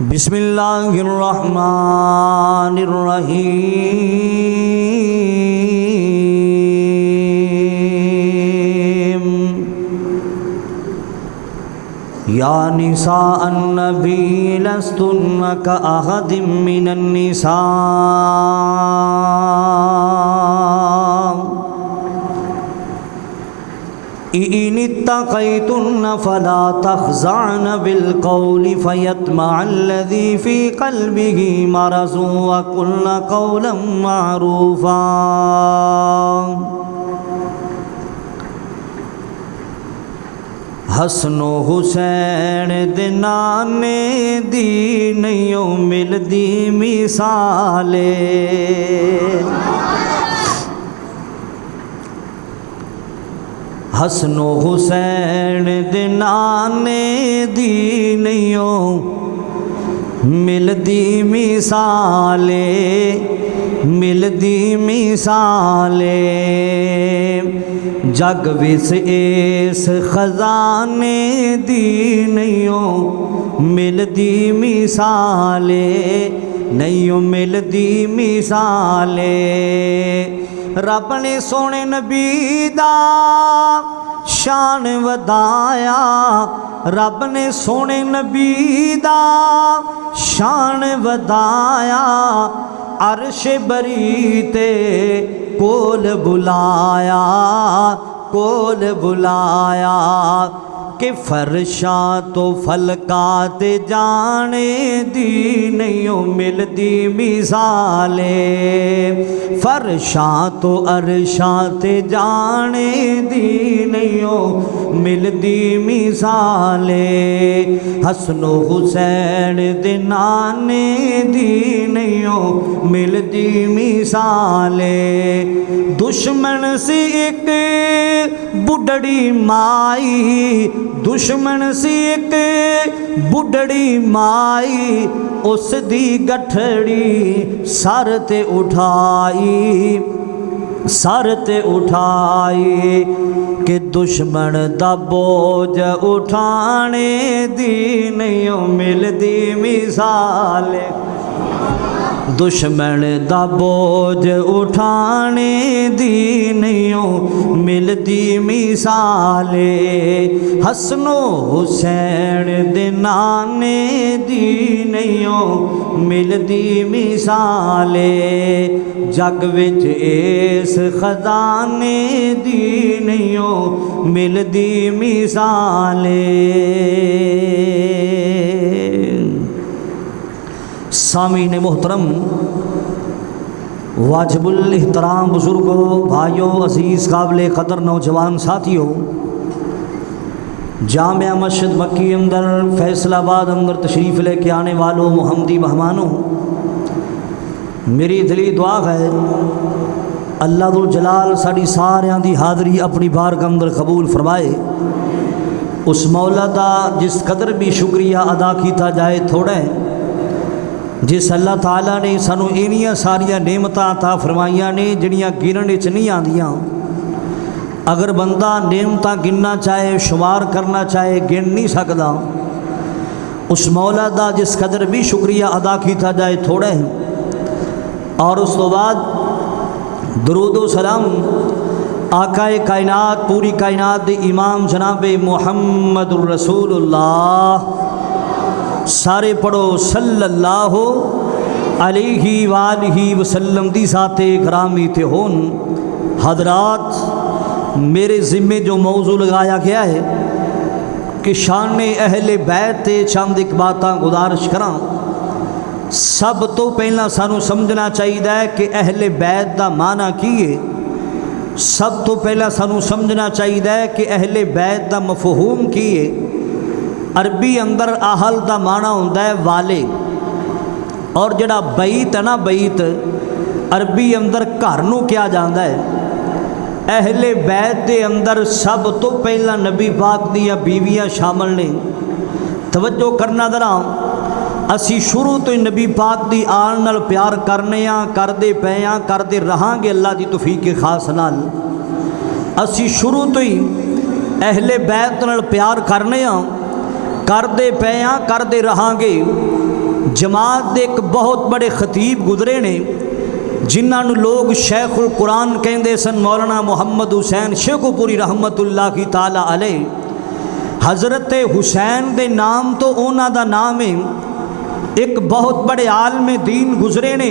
बिस्मिल्लाहिर्रहमानिर्रहीम। या निसा अन्नबी लस्तुन्न कअहदिम मिनन निसा इनित्तक़ैतुन्न फला तख़ज़अन बिलक़ौलि फ़यत्मअल्लज़ी फ़ी क़ल्बिही मरज़ वक़ुल्न क़ौलन मअरूफ़ा। हसनो हुसैन दे नाने दी नहीं मिलदी मिसाले। हसनो हुसैन दे नाने दी नहीं मिलदी मिसाले, मिलदी मिसाले। जग विच इस खजाने दी नहीं मिलदी मिसाले, नहीं मिलदी मिसाले। रब ने सोने नबी दा शान वधाया, रब ने सोने नबी दा शान वधाया। अर्श बरी ते कोल बुलाया, कोल बुलाया। कि फरशा तो फलका ते जाने दी नहीं मिलदी मिसाले। फरशा तो अरशा ते जाने दी नहीं मिलदी मिसाले। हसनो हुसैन दे नाने दी नहीं मिलदी मिसाले। दुश्मन सी एक बुढ़ड़ी माई, दुश्मन सी एक बुढ़ड़ी माई। उस दी गठड़ी सर ते उठाई, सर ते उठाई। कि दुश्मन दा बोझ उठाने दी नहीं मिलदी मिसाले। दुश्मन दा बोझ उठाने दी नहीं मिलदी मिसाले। हसनो हुसैन दे नाने दी नहीं मिलदी मिसाले। जग विच इस खजाने दी नहीं मिलदी मिसाले। सामीन मोहतरम, वाजिबुल एहतराम बुज़ुर्गों, भाइयों, अज़ीज़ काबिल क़दर नौजवान साथियों, जामिया मस्जिद मक्की अंदर फैसलाबाद अंदर तशरीफ़ लेके आने वालों मुहम्मदी मेहमानों, मेरी दिली दुआ है अल्लाह दुल जलाल साड़ी सारियां दी हाज़री अपनी बारगाह अंदर कबूल फरमाए। उस मौला दा जिस कदर भी शुक्रिया अदा किया जाए थोड़ा है। जिस अल्लाह ताला ने सानू इनिया सारिया नेमतां अता फरमाइयां ने जिहड़ियां गिनण विच नहीं आंदियां। अगर बंदा नेमतां गिनना चाहे, शुमार करना चाहे, गिन नहीं सकदा। उस मौला दा जिस कदर भी शुक्रिया अदा किया जाए थोड़ा है। और उस तो बाद दरूद व सलाम आकाए कायनात, पूरी कायनात दे इमाम जनाब मुहम्मदुर रसूलुल्लाह। सारे पढ़ो सल्लल्लाहु अलैहि वालिहि वसल्लम दी ज़ाते करामी ते होन। हजरात, मेरे ज़िम्मे जो मौजू लगाया गया है कि शान अहले बैत ते चंद एक बातां गुजारिश करां। सब तो पहला सानू समझना चाहिए कि अहले बैत दा माना की है। सब तो पहला सानू समझना चाहिए कि अहले बैत दा मफहूम की है। अरबी अंदर आहल दा माना होंदा है वाले, और जड़ा बैत है ना, बैत अरबी अंदर घर नूं कहा जाता है। अहले बैत के अंदर सब तो पहला नबी पाक दियां बीवियां शामिल ने। तवज्जो करना जरा, असी शुरू तो ही नबी पाक दी आन नाल प्यार करने करते पे करते रहांगे अल्लाह की तौफीक के खास नाल। असी शुरू तो ही अहले बैत नाल प्यार करने करते पे करते रहांगे। जमात दे एक बहुत बड़े खतीब गुजरे ने जिन्होंने लोग शेखुल कुरान कहते सन। मौलाना मुहम्मद हुसैन शेखुपुरी रहमतुल्लाह ताला अलैह। हज़रत हुसैन दे नाम तो उन्हां दा नाम है। एक बहुत बड़े आलम दीन गुजरे ने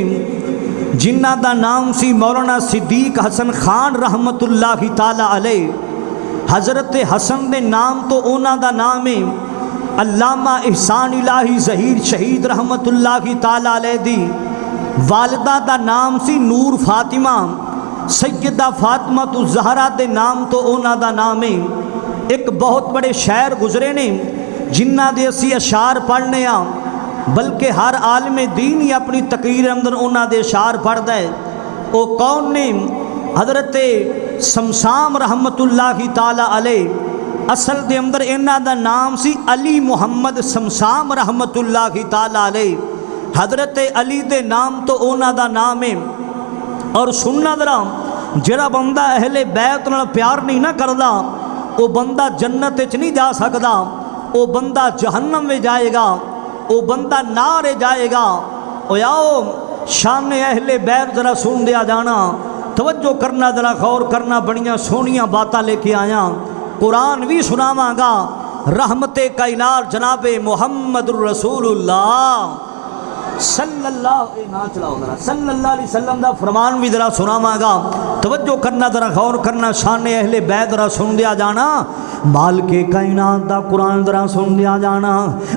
जिन्हां दा नाम सी मौलाना सिद्दीक हसन खान रहमतुल्लाह ताला अलैह। हज़रत हसन दे नाम तो उन्हां दा नाम है। अल्लामा इहसान इलाही ज़हीर शहीद रहमतुल्लाह ताला अलैह दी वालिदा दा नाम सी नूर फातिमा। सैयदा फातिमा तो ज़हरा दे नाम तो उन्हां दा नाम है। एक बहुत बड़े शायर गुजरे ने जिन्हां दे असी अशार पढ़ने आ, बल्कि हर आलम दीन ही अपनी तकरीर अंदर उन्हां दे अशार पढ़दा है। वो कौन ने? हज़रत शमशाम रहमतुल्लाह ताला अलैह। असल दे अंदर इन्हां दा नाम सी अली मुहम्मद शमशाम रहमतुल्लाह ताला अलैह। हज़रत अली दे नाम तो उन्हां दा नाम है। और सुनना जरा, जिहड़ा बंदा अहले बैत नाल प्यार नहीं ना करदा वो बंदा जन्नत च नहीं जा सकदा, वो बंदा जहन्नम में जाएगा, वो बंदा नारे जाएगा। ओ आओ शाने अहले बैत जरा सुन दिया जाना, तवज्जो करना, जरा गौर करना। बड़ियां सोहनियां बातां लेके आया, कुरान भी सुनावांगा। रहमते कायनात जनाबे मुहम्मदुर रसूलुल्लाह सल्लल्लाहु अलैहि वसल्लम दा फरमान भी जरा सुनावांगा। तवज्जो करना, जरा गौर करना। शाने अहले बैत जरा सुन दिया जाना। माल के कायनात दा कुरान जरा सुन दिया जाना।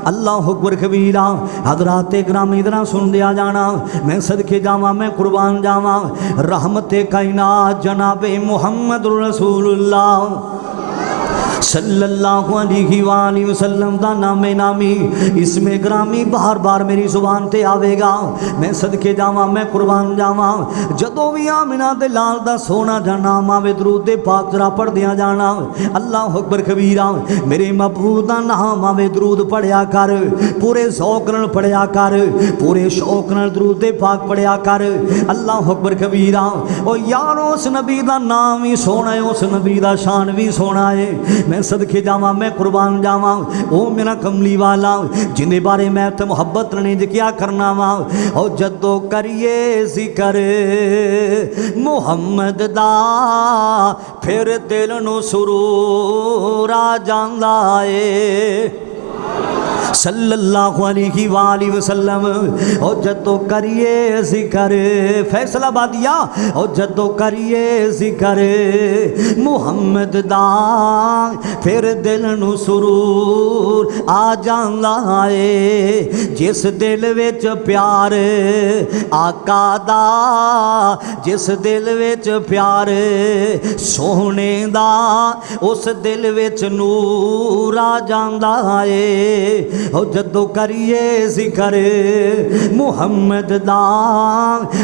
अल्लाह अकबर कबीरा। हज़रात ग्रामी जरा सुन दिया जाना। मैं सदके जावा, मैं कुर्बान जावा। रहमते कायनात जनाबे मुहम्मदुर रसूलुल्लाह सल्लल्लाहु अलैहि वसल्लम दा नामे नामी इसमें ग्रामी बार बार मेरी जुबान ते आवेगा। मैं सदके जावा, मैं कुर्बान जावा। जदों भी आमिना दे लाल दा सोना जा नाम आवे दरूद दे पाक जरा पढ़ दिया जाना। अल्लाह अकबर कबीरा। मेरे महबूब दा नाम आवे दरूद पढ़िया कर, पूरे शौक नाल पढ़िया कर, पूरे शौक नाल दरूद दे पाक पढ़िया कर। अल्लाह अकबर कबीरा। ओ यारो उस नबी दा नाम ही सोना है, उस नबी दा शान भी सोना है। मैं सदके जावा, मैं कुर्बान जावा। ओ मेरा कमली वाला जिंदे बारे मैं तो मुहब्बत ने क्या करना वा। और जदों करिए जिक्र मुहम्मद दा फिर दिल नूं सुरूर आ जांदा है सल्लल्लाहु अलैहि वसल्लम। और जदों करिए जिक्र फैसला बादिया, और जदों करिए जिक्र मुहम्मद दा फिर दिल नूं सुरूर आ जांदा है। जिस दिल विच प्यार आका दा, जिस दिल विच प्यार सोहने दा, उस दिल विच नूर आ जांदा है। और जदों करिए जिक्र मुहम्मद दा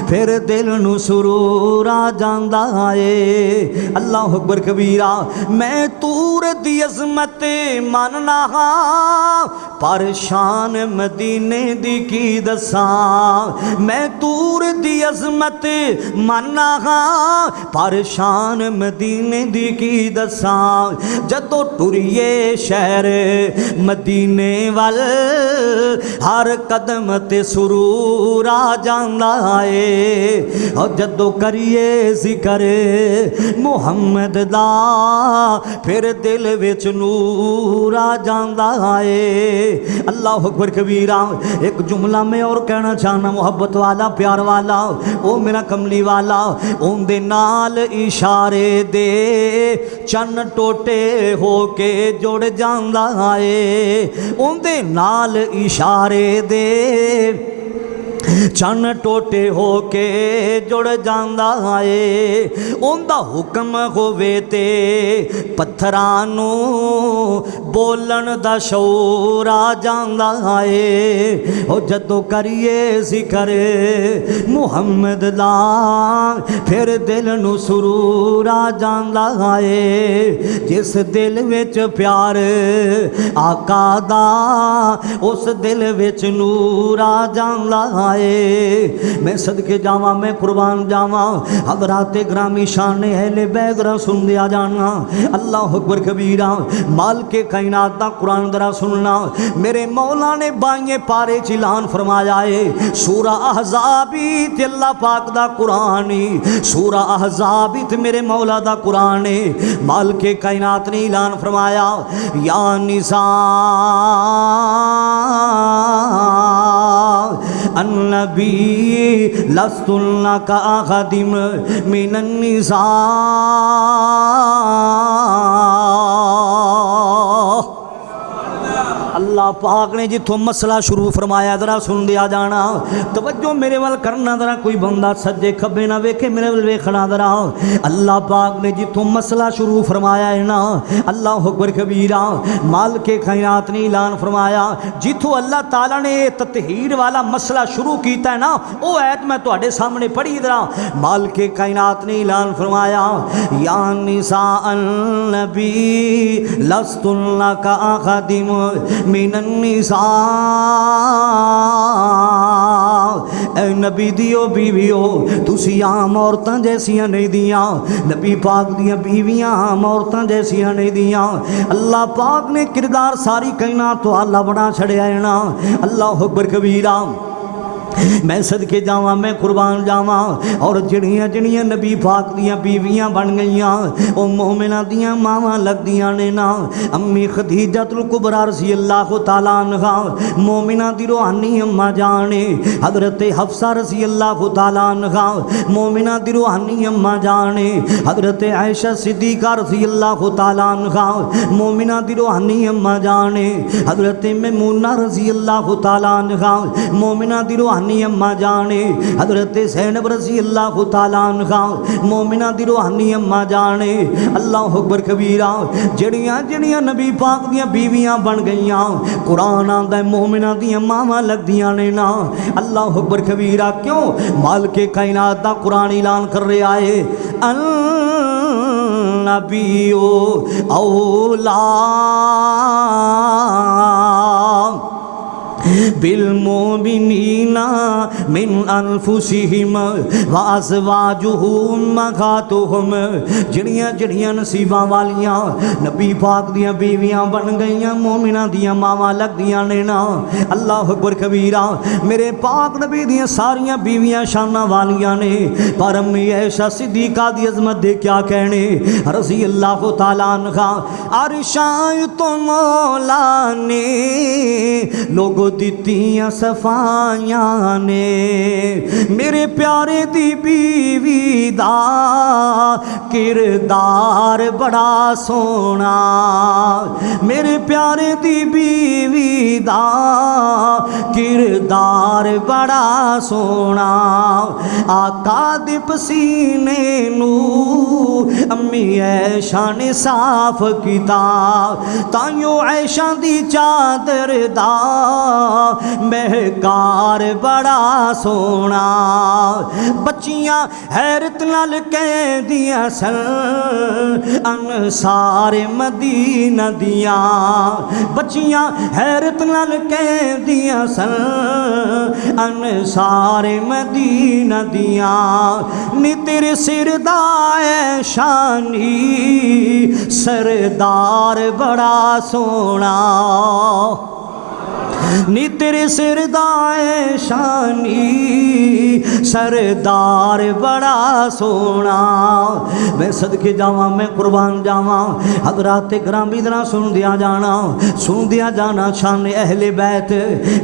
फिर दिल नूं सुरूर आ जांदा है। अल्लाह अकबर कबीरा। मैं तूर दी अज़मत मनना हां, पर शान मदीने दी की दसां। मैं तूर दी अज़मत मनना हां, पर शान मदीने दी की दसां। जदों टुरिए शहर मदीने वाल हर कदम ते सुरूर आ जांदा है। और जदों करिए जिक्र मुहम्मद दा फिर दिल विच नूर आ जांदा है। अल्लाह अकबर कबीरा। एक जुमला मैं और कहना चाहना, मुहब्बत वाला, प्यार वाला, ओ मेरा कमली वाला। उनदे नाल इशारे दे चन्न टोटे हो के जुड़ जांदा है। उनदे नाल इशारे दे चन्न टोटे हो के जुड़ जांदा है। उनदा हुक्म होवे ते पत्थरां नूं बोलन दा शऊर आ जांदा है। और जदों करिए जिक्र मुहम्मद दा फिर दिल नूं सुरूर आ जांदा है। जिस दिल विच प्यार आका दा, उस दिल विच नूर आ जांदा है। फरमाए। मैं सदके जावा, मैं कुर्बान जावा, हजरात ग्रामी शान अहले बैत रा सुन दिया जाना। अल्लाह अकबर कबीरा। माल के कायनात दा कुरान दरा सुनना। मेरे मौला ने बाइए पारे च ऐलान फरमाया है, सूरा अहज़ाबी ते अल्लाह पाक दा कुरान ही, सूरा अहज़ाबी ते मेरे मौला दा कुरान है। माल के कायनात ने ऐलान फरमाया, या निसा अन्नबी लस्तुल्ला का खदिम मिनन निसा। अल्लाह पाक ने जिथों मसला शुरू फरमाया जरा सुन दिया जाना। तवज्जो मेरे वाल करना जरा, कोई बंदा सज्जे खब्बे ना वेखे, मेरे वाल वेखना जरा। अल्लाह पाक ने जिथों मसला शुरू फरमाया है ना, अल्लाह अकबर कबीरा। माल के कायनात ने ऐलान फरमाया, जिथों अल्लाह ताला ने ततहीर वाला मसला शुरू किया है ना, वो ऐत मैं तुहाडे सामने पढ़ी जरा। माल के कायनात ने ऐलान फरमाया, या निसा अन्नबी लस्तुल्ला का खदिम मिनन निसा। ए नबी दियो बीवियो, तुसी आम औरतां जैसियां नहीं दियां। नबी पाक दियां बीवियां आम औरतां जैसियां नहीं दियां। अल्लाह पाक ने किरदार सारी कायनात तो आला बना छड़िया है ना। अल्लाह अकबर कबीरा। मैं सदके जावा, मैं कुर्बान जावा। और जड़ियाँ जड़ियाँ नबी पाक दियाँ बीवियाँ बन गईयां, वो मोमिना दियाँ मावां लगदियां ने ना। अम्मी खदीजतुल कुबरा रज़ी अल्लाह तआला अन्हा, मोमिना दी रूहानी अम्मा जाने। हज़रत हफ्सा रज़ी अल्लाह तआला अन्हा, मोमिना दी रूहानी अम्मा जाने। हज़रत आयशा सिद्दीक़ा रज़ी अल्लाह तआला अन्हा, मोमिना दी रूहानी अम्मा जाने। हज़रत मैमूना रज़ी अल्लाह तआला अन्हा, मोमिना दी रूहानी अम्मा जाने। हज़रत ज़ैनब रज़ी अल्लाह तआला अन्हा, मोमिना दी रूहानी अम्मा जाने। अल्लाह अकबर कबीरा। जड़ियाँ जड़ियाँ नबी पाक दियाँ बीवियाँ बन गईयां, कुरान आंदा मोमिना दियाँ मावां लगदियां ने ना। अल्लाह अकबर कबीरा। क्यों? माल के कायनात दा कुरान ऐलान कर रहा है, अन नबियो औला बिलमोमिनीना मिन अनफुसिहिम व अज़वाजुहुम उम्महातुहुम। जड़ियाँ जड़ियाँ नसीबां वालियां नबी पाक दियाँ बीवियाँ बन गईयां, मोमिना दियां मावां लगदियां ने ना। अल्लाह अकबर कबीरा। मेरे पाक नबी दियाँ सारियां बीवियाँ शाना वालियां ने, पर अम्मी ऐशा सिद्दीक़ा दी अज़मत दे क्या कहने रज़ी अल्लाह तआला अन्हा। अरशां तो मौला ने लोगो दित्तियां सफाइयां ने, मेरे प्यारे दी बीवी दा किरदार बड़ा सोना। मेरे प्यारे दी बीवी दा किरदार बड़ा सोना। आका दे पसीने नू अम्मी ऐशा ने साफ किता, ताइयों ऐशा दी चादर दा महकार बड़ा सोना। बच्चियां हैरत नाल कहदियां सन अनसार मदीना दियां। बच्चियां हैरत नाल कहदियां सन अनसार मदीना दियां। नी तेरे सिर दा ऐ शानी सरदार बड़ा सोना। नी तेरे सिर दा ऐ शानी सरदार बड़ा सोना। मैं सदके जावा, मैं कुर्बान जावा। हज़रात ग्रामी दरा सुन दिया जाना, सुन दिया जाना। शान अहले बैत,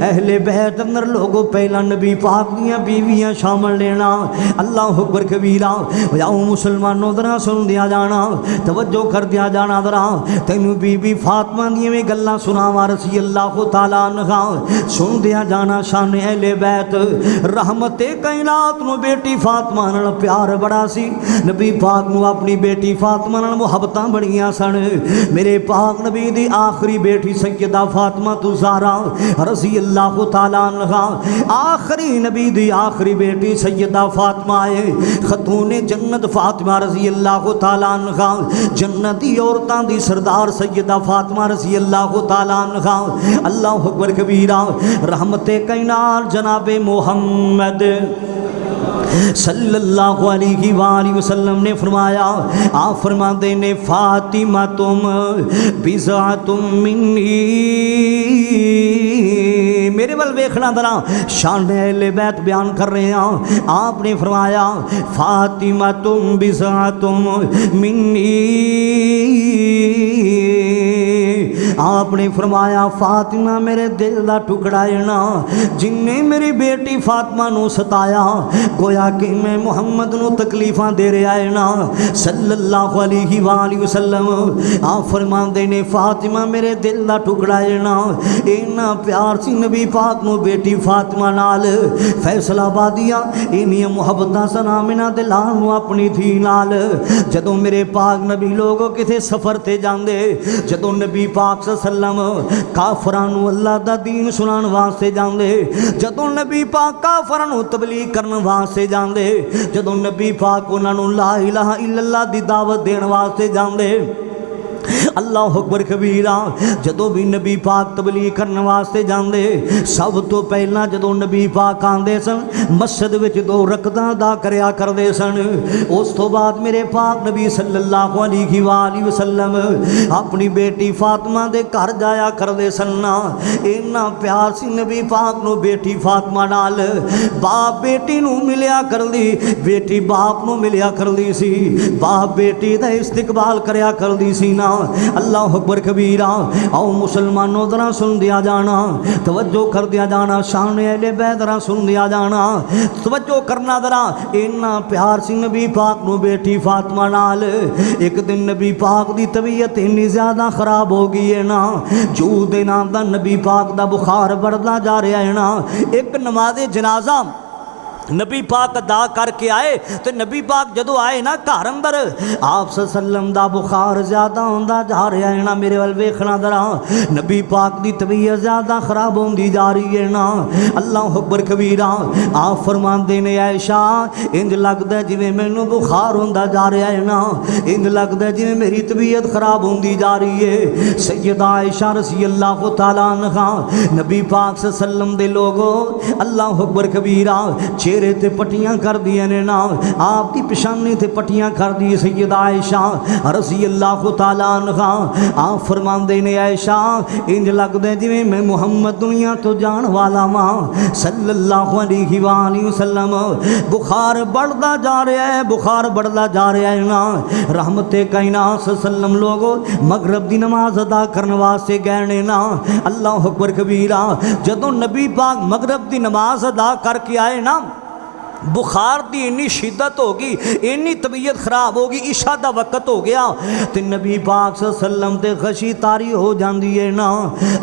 अहले बैत अंदर लोगों पहला नबी पाक दियाँ बीवियाँ शामिल लेना। अल्लाह अकबर कबीरा। जाओ मुसलमानों दरा सुन दिया जाना, तवज्जो कर दिया जाना दरा। तेनू बीबी फातिमा दियां भी गल्लां सुनावा रज़ी अल्लाह तआला अन्हा। सुन दिया जाना। शान अहले बैत रहमते कायनात नू बेटी फातिमा नाल प्यार बड़ा सी। नबी पाक नू अपनी बेटी फातिमा नाल मुहब्बतां बड़ियां सन। मेरे पाक नबी दी आखिरी बेटी सैयदा फातिमा तु ज़हरा रज़ी अल्लाह तआला अन्हा, आखिरी नबी दी आखिरी बेटी सैयदा फातिमा है। खतूने जन्नत फातिमा रज़ी अल्लाह तआला अन्हा, जन्नती औरतां दी सरदार सैयदा फातिमा रज़ी अल्लाह तआला अन्हा। अल्लाह अकबर कबीरा रहमते कायनात जनाबे मोहम्मद सल्लल्लाहु अलैहि वसल्लम ने फरमाया, आप फरमाते ने फातिमा तुम बिज़अतुम मिन्नी, मेरे वाल वेखना जरा, शान अहले बैत बयान कर रहे हैं। आपने फरमाया फातिमा तुम बिज़अतुम मिन्नी, आपने फरमाया फातिमा मेरे दिल का टुकड़ा है ना, जिन्हें मेरी बेटी फातिमा नू सताया, गोया कि मैं मुहम्मद नू तकलीफा दे रहा है ना सल्लल्लाहु अलैहि वसल्लम। आप फरमाते ने फातिमा मेरे दिल का टुकड़ा है ना, इन्ना प्यार सी नबी पाक नू बेटी फातिमा नाल, फैसलाबादियां इन्नियां मुहब्बतां सलाम इन्हां दे लाल नू अपनी धी नाल। जदों मेरे पाक नबी लोग किथे सफ़र ते जांदे, जदों नबी पाक सल्लम काफरां नू अल्लाह दा दीन सुनाण वास्ते जांदे, जदों नबी पाक काफरां नू तबलीग करन वास्ते जांदे, जदों नबी पाक उन्हां नू ला इलाहा इल्लल्लाह दी दावत देण वास्ते जांदे, अल्लाह अकबर कबीरा। जदों भी नबी पाक तबलीग करने वास्ते जाते, सब तो पहला जदों नबी पाक आते सन मस्जिद विच 2 रकअतां अदा करया करते सन। उस तो बाद मेरे पाक नबी सल्लल्लाहु अलैहि वसल्लम अपनी बेटी फातिमा दे घर जाया करते सन ना, इन्ना प्यार सी नबी पाक नू बेटी फातिमा नाल। बाप बेटी नू मिलिया करदी, बेटी बाप नू मिलिया करदी सी, बाप बेटी दा इस्तकबाल करया करदी सी ना। अल्लाह अकबर कबीरा। आओ मुसलमानों जरा सुन दिया जाना, तवज्जो कर दिया जाना, शान अहले बैत जरा सुन दिया जाना, तवज्जो करना जरा। इन्ना प्यार सी नबी पाक नू बेटी फातिमा नाल। एक दिन नबी पाक दी तबीयत इन्नी ज़्यादा खराब हो गई है ना, जू दे नाम दा नबी पाक दा बुखार बढ़ता जा रहा है ना। एक नमाज़े जनाजा नबी पाक अदा करके आए, तो नबी पाक जदों आए ना घर अंदर, आप सल्लम दा बुखार ज़्यादा होंदा जा रहा है ना। मेरे वाल वेखना जरा, नबी पाक दी तबीयत ज़्यादा खराब होंदी जा रही है ना। अल्लाह अकबर कबीरा। आप फरमाते ने आयशा इंज लगता है जिवें मैनू बुखार होंदा जा रहा है ना, इंज लगता है जिवें मेरी तबीयत खराब होंदी जा रही है। सैयदा आयशा रज़ी अल्लाह तआला अन्हा नबी पाक सल्लम दे लोगों, अल्लाह अकबर कबीरा, चेहरे ते पट्टियां कर दिया ने ना, आपकी पेशानी ते पट्टियां कर दी सैयदा आयशा रज़ी अल्लाह तआला अन्हा। आप फरमाते ने आयशा इंज लगता जिवें मैं मुहम्मद दुनिया तो जान वाला वां सल्लल्लाहु अलैहि वसल्लम। बुखार बढ़ता जा रहा है, बुखार बढ़ता जा रहा है ना। रहमते कायनात सल्लम लोगो मगरब की नमाज अदा करने वास्ते गए ने ना। अल्लाह अकबर कबीरा। जदों नबी पाक मगरब की नमाज अदा करके आए ना, बुखार की इन्नी शिद्दत हो गई, इन्नी तबीयत खराब हो गई, इशा का वक्त हो गया, तो नबी पाक सल्लम ते खशी तारी हो जाती है ना।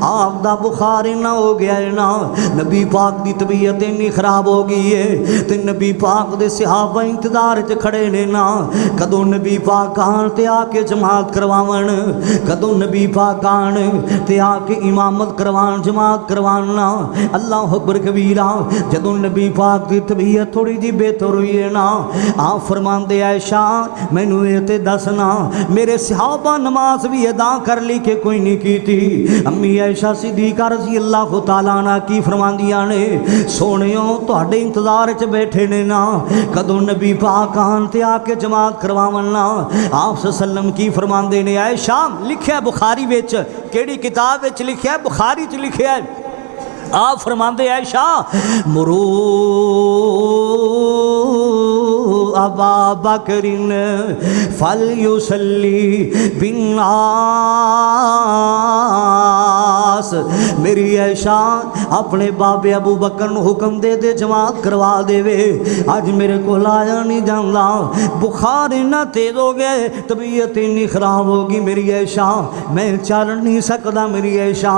आप दा बुखार इन्ना हो गया है ना, नबी पाक की तबीयत इन्नी खराब हो गई है, तो नबी पाक दे सहाबा इंतजार च खड़े ने ना, कदों नबी पाक आन ते आके जमात करवावन, कदों नबी पाक आन ते आके इमामत करवान, जमात करवाना। अल्लाह अकबर कबीरा। जदों नबी पाक की तबीयत थोड़ी जी बेहतर हुई है ना, आप फरमाते आयशा मैनू ये ते दसना, मेरे सहाबा नमाज भी अदा कर ली के कोई नहीं की थी। अम्मी आयशा सिद्दीक़ा रज़ी अल्लाह तआला अन्हा की फरमांदियां ने, सोनियो तुहाडे इंतजार च बैठे ने ना, कदों नबी पाक आन ते आके जमात करवावन ना। आप सल्लम की फरमांदे ने, आयशा लिखिया बुखारी विच, केड़ी किताब विच लिखिया? बुखारी च लिखिया है। आप फरमाते आयशा मुरू अबा बकरिन फल युसल्ली बिन्नास। मेरी आयशा अपने बाबे अबू बकर नूं हुक्म दे दे जमात करवा देवे, अज मेरे को आया नहीं जाता, बुखार इन्ना तेज हो गया, तबीयत इन्नी खराब हो गई मेरी आयशा, मैं चल नहीं सकता मेरी आयशा,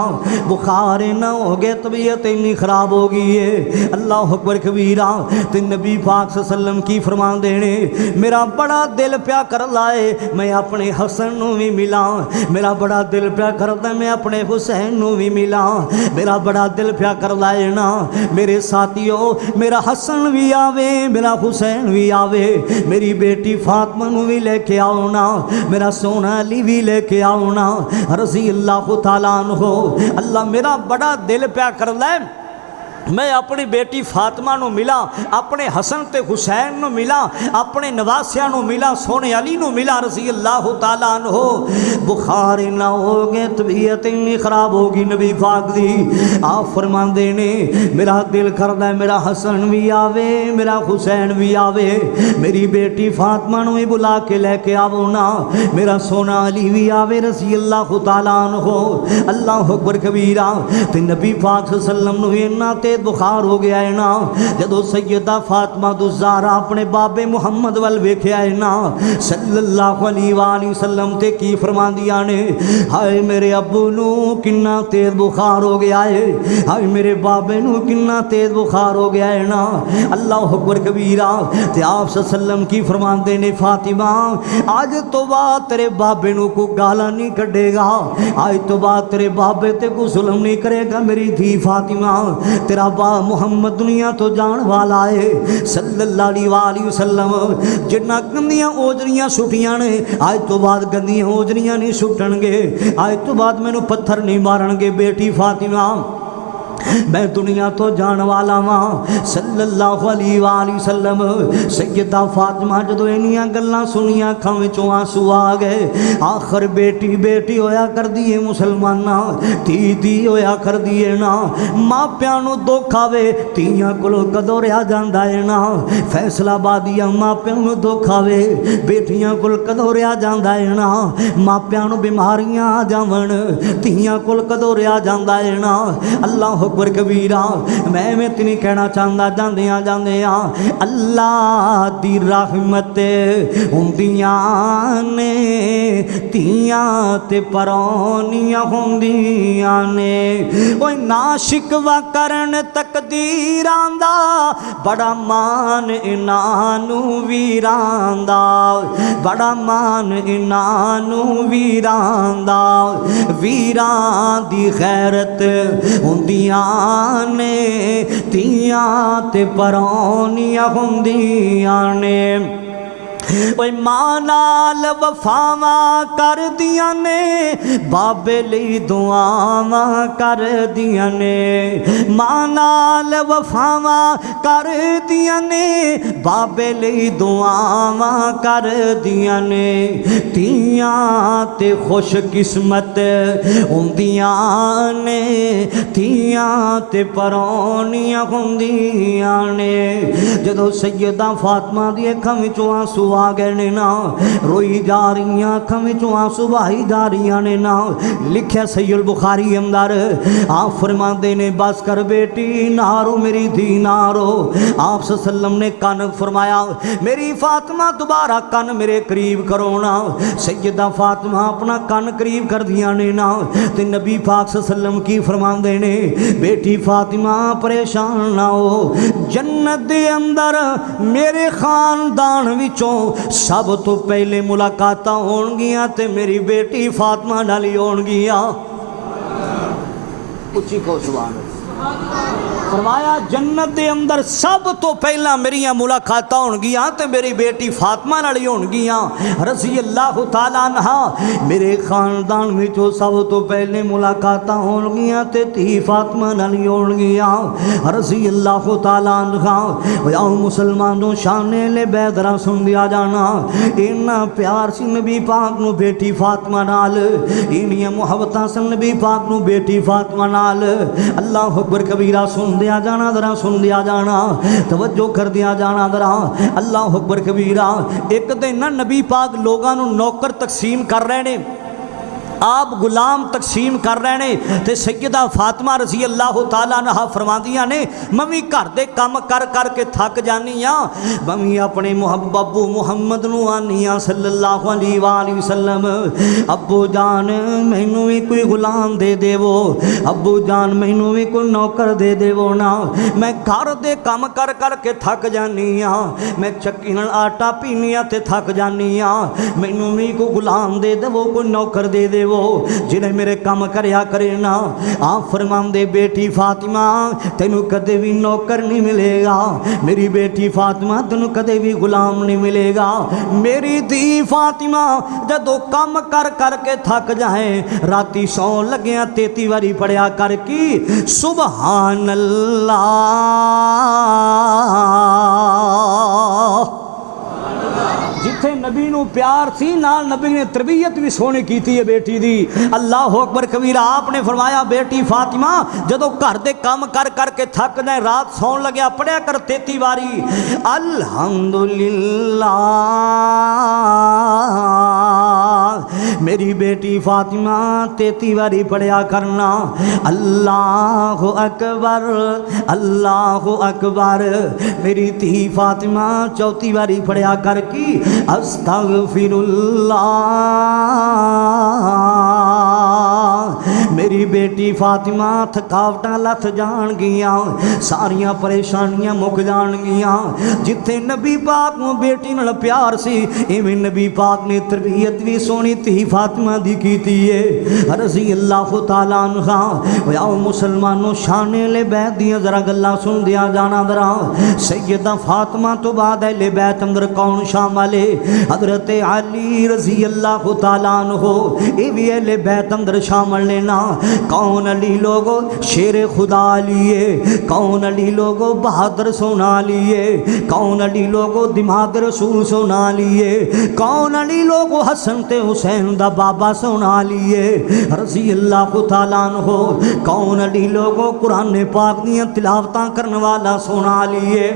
बुखार इन्ना हो गया, तबीयत इन्नी खराब हो गई है। अल्लाह अकबर कबीरा। तो नबी पाक सल्लम की फरमाते फरमाते ने मेरा बड़ा दिल प्या कर लाए मैं अपने हसन नूं भी मिला, मेरा बड़ा दिल प्या करदा मैं अपने हुसैन नूं भी मिला, मेरा बड़ा दिल प्या कर लाए ना मेरे साथियों मेरा हसन भी आवे मेरा हुसैन भी आवे, मेरी बेटी फातिमा नूं भी लेके आओ ना, मेरा सोना अली भी लेके आओ ना रज़ी अल्लाह तआला अन्हु। अल्लाह मेरा बड़ा दिल प्या कर लै मैं अपनी बेटी फातिमा नूं मिला, अपने हसन ते हुसैन नूं मिला, अपने नवासिया नूं मिला, सोने अली नूं मिला रज़ी अल्लाह तआला अन्हु। बुखार ना हो गए तबीयत इन्नी खराब होगी नबी पाक दी, आप फरमांदे ने मेरा दिल करदा मेरा हसन भी आवे मेरा हुसैन भी आवे, मेरी बेटी फातिमा नूं भी बुला के लेके आवो ना, मेरा सोना अली भी आवे रज़ी अल्लाह तआला अन्हु। अल्लाह अकबर कबीरा। ते नबी पाक सल्लम नूं इन्ना बुखार हो गया है ना, जदों सैयदा फातिमा ज़हरा अपने बाबे मुहम्मद वल वेख्या है ना सल्लल्लाहु अलैहि वसल्लम ते की फरमांदियां ने हाय मेरे अब्बू नू किन्ना तेज बुखार हो गया है, हाय मेरे बाबे नू किन्ना तेज बुखार हो गया है ना। अल्लाह अकबर कबीरा। ते आप सल्लम की फरमांदे ने फातिमा आज तो बाद तेरे बाबे नू को गाला नहीं कढ़ेगा, आज तो बाद तेरे बाबे ते को जुल्म नहीं करेगा मेरी धी फातिमा, तेरा बा मुहम्मद दुनिया तो जान वाला है सल्लल्लाहु अलैहि वसल्लम। जिन्ना गंदियां ओजरियां सुटियां ने आज तो बाद गंदियां ओजरियां नहीं सुटणगे, आज तो बाद मैनू पत्थर नहीं मारनगे बेटी फातिमा मैं दुनिया तो जान वाला वां सल्लल्लाहु अलैहि वसल्लम। सैयदा फातिमा जदों इन्नियां गल्लां सुनियां अखां विचों आंसू आ गए। आखिर बेटी बेटी होया कर दिए मुसलमाना, धी धी होया कर दिए ना, मापियां नूं दुख आवे धीआं कोलों कदों रहा जांदा है ना, फैसलाबादियां मापियां नूं दुख आवे बेटियां कोल कदों रहा जांदा है ना, मापियां नूं बीमारियां आ जावण धीआं कोल कदों रहा जांदा है ना। अल्लाह अकबर कबीरा। मैं तेन कहना चाहता जांदियां जांदियां अल्लाह दी रहमत हुंदियां ने धीआं ते परौनियां हुंदियां ने, ओए ना शिकवा करन तकदीरां दा बड़ा मान इन्हां नूं वीरां दा, बड़ा मान इन्हां नूं वीरां दा, वीरां दी गैरत हुंदियां ने धीआं ते परौनियां हुंदियां ने। मां नाल वफावा कर दियां ने बाबे लई दुआवां कर दियां ने, मां नाल वफावा कर दियां ने बाबे लई दुआवां कर दियां ने, धीआं ते खुश किस्मत हुंदियां ने धीआं ते परौनियां हुंदियां ने। जदों सैयदा फातिमा दी अखां विचों आंसू आ गए ने ना, रोई जा रही अखां विचों आंसू बहाई जा रही ने ना। लिखिया सहीहुल बुखारी अंदर आप फरमाते ने बस कर बेटी नारो मेरी धी नारो। आप सल्लम ने कन फरमाया मेरी फातिमा दोबारा कन मेरे करीब करो ना। सैयदा फातिमा अपना कन करीब कर दिया ने ना, ते नबी पाक सल्लम की फरमाते ने बेटी फातिमा परेशान ना हो, जन्नत दे अंदर मेरे खानदान विचों सब तो पहले मुलाकातां होणगियां ते मेरी बेटी फातिमा नाल ही होणगियां। उच्ची को सुभान अल्लाह। फरमाया जन्नत दे अंदर सब तो पहला मेरिया मुलाकातां होणगियां ते मेरी बेटी फातिमा नाल ही होणगियां रज़ी अल्लाह तआला अन्हा। मेरे खानदान विचों सब तो पहले मुलाकातां होणगियां ते धी फातिमा नाल ही होणगियां रज़ी अल्लाह तआला अन्हा। आओ मुसलमानों शाने ले बैदरा सुन दिया जाना, इन्ना प्यार सी नबी पाक नूं बेटी फातिमा नाल, इन्नियां मुहब्बतां सन नबी पाक नूं बेटी फातिमा नाल। अल्लाह अकबर कबीरा सुन दिया जाना, जरा सुन दिया जाना, तवज्जो कर दिया जाना जरा। अल्लाह अकबर कबीरा। एक दिन ना नबी पाक लोगों नूं नौकर तकसीम कर रहे ने। आप गुलाम तकसीम कर रहे ने ते सैयदा फातिमा रज़ी अल्लाह तआला अन्हा फरमांदियां ने मम्मी घर दे काम कर कर के थक जानी हाँ, मम्मी अपने मुहब्बू मुहम्मद नूं आनी हाँ सल्लल्लाहु अलैहि वसल्लम, अब्बू जान मैनू भी कोई गुलाम दे देवो, अब्बू जान मैनू भी कोई नौकर दे देवो ना, मैं घर दे काम कर कर के थक जानी हाँ, मैं चक्की नाल आटा पीनी हाँ ते थक जानी हाँ, मैनू भी कोई गुलाम दे देवो, कोई नौकर दे देवो जिन्हें मेरे काम करया करे ना। आप फरमांदे बेटी फातिमा तेनू कदे भी नौकर नहीं मिलेगा, मेरी बेटी फातिमा तेनू कदे भी गुलाम नहीं मिलेगा, मेरी धी फातिमा जदों काम कर कर के थक जाए राती सौ लग्या 33 वारी पढ़िया कर की सुबहान अल्लाह, जिथे नबी नू प्यार सी नाल नबी ने तरबियत भी सोहनी की है बेटी दी। अल्लाह अकबर कबीरा। आपने फरमाया बेटी फातिमा जदों घर दे काम कर कर के थक जाए रात सौन लग्या पढ़िया कर 33 वारी अल्हम्दुलिल्लाह, मेरी बेटी फातिमा 33 वारी पढ़िया करना अल्लाह अकबर अल्लाह अकबर, मेरी धी फातिमा 34 वारी पढ़िया कर की अस्तगफिरुल्लाह, मेरी बेटी फातिमा थकावटां लथ जान गियां, सारियां परेशानियां मुक जान गियां, जिथे नबी पाक नूं बेटी नाल प्यार सी इवें नबी पाक ने तरबियत भी सोहनी धी फातिमा दी कीती है रज़ी अल्लाह तआला अन्हा। आओ मुसलमानों शाने ले बैत दियां जरा गल्लां सुन दिया जाना जरा। सैयदा फातिमा तो बाद अहले बैत अंदर कौन शामिल है? हज़रत अली रज़ी अल्लाह तआला अन्हु ये भी अहले बैत अंदर शामिल ने ना। कौन अली लोगो शेर खुदा लिए, कौन अली लोगो बहादुर सोना लिए, कौन अली लोगो दिमाग रसूल सोना लिए, कौन अली लोगो हसन ते हुसैन दा बाबा सोना लिए रज़ी अल्लाह तआला अन्हु, कौन अली लोगो कुरान पाक दियां तिलावतां करने वाला सोना लिए,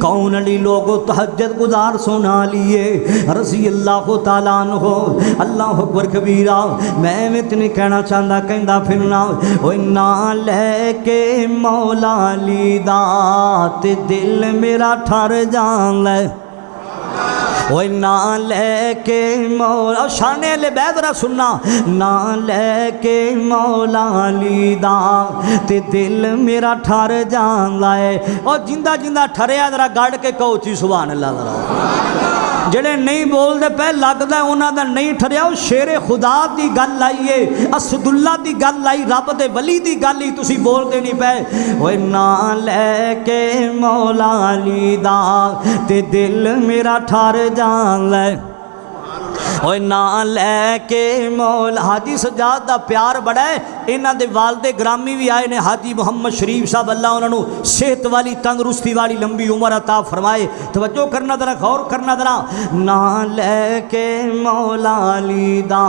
कौन अली लोगो तहज्जुद गुजार सोना लिए रज़ी अल्लाह तआला अन्हु। अल्लाह अकबर कबीरा। मैं इतनी कहना चाहता कहता फिरना ओ ना लैके मौला अली दा ते दिल मेरा ठर जांदा ओए ना लैके मौला शाने ले बैदरा सुनना ना लैके मौला अली दा ते दिल मेरा ठर जांदा है। और जिंदा जिंदा ठरिया जरा गड़ के कहो ची सुभान अल्लाह जरा। जेड़े नहीं बोलते पे लगता उन्हों का नहीं ठरिया। शेरे खुदा की गल आई है, असदुल्ला की गल आई, रब दे वली की गल ही तुसी बोलते नहीं पे। ओए ना लैके मौला अली दा ते दिल मेरा ठर जांदा ओए ना लैके मौला। हाजी सजाद का प्यार बड़ा है। इन्हों के वालदे ग्रामी भी आए ने हाजी मुहम्मद शरीफ साहब, अल्लाह उन्होंने सेहत वाली तंदरुस्ती वाली लंबी उम्र अता फरमाए। तवज्जो करना जरा, गौर करना जरा। ना लैके मौला अली दा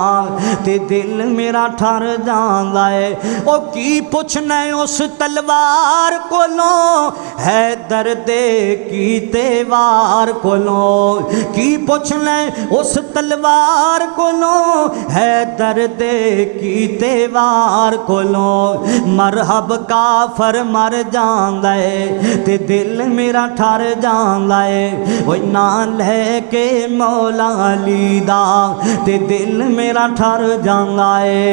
ते दिल मेरा ठर जांदा है। ओ की पुछना उस तलवार कोलों है दर्दे की तेवार कोलों, की पुछना उस तलवार कोलों है दर्दे की तेवार कोलों। मरहब काफर मर जांदा है ते दिल मेरा ठर जांदा है। ओए ना लैके मौला अली दा ते दिल मेरा ठर जांदा है।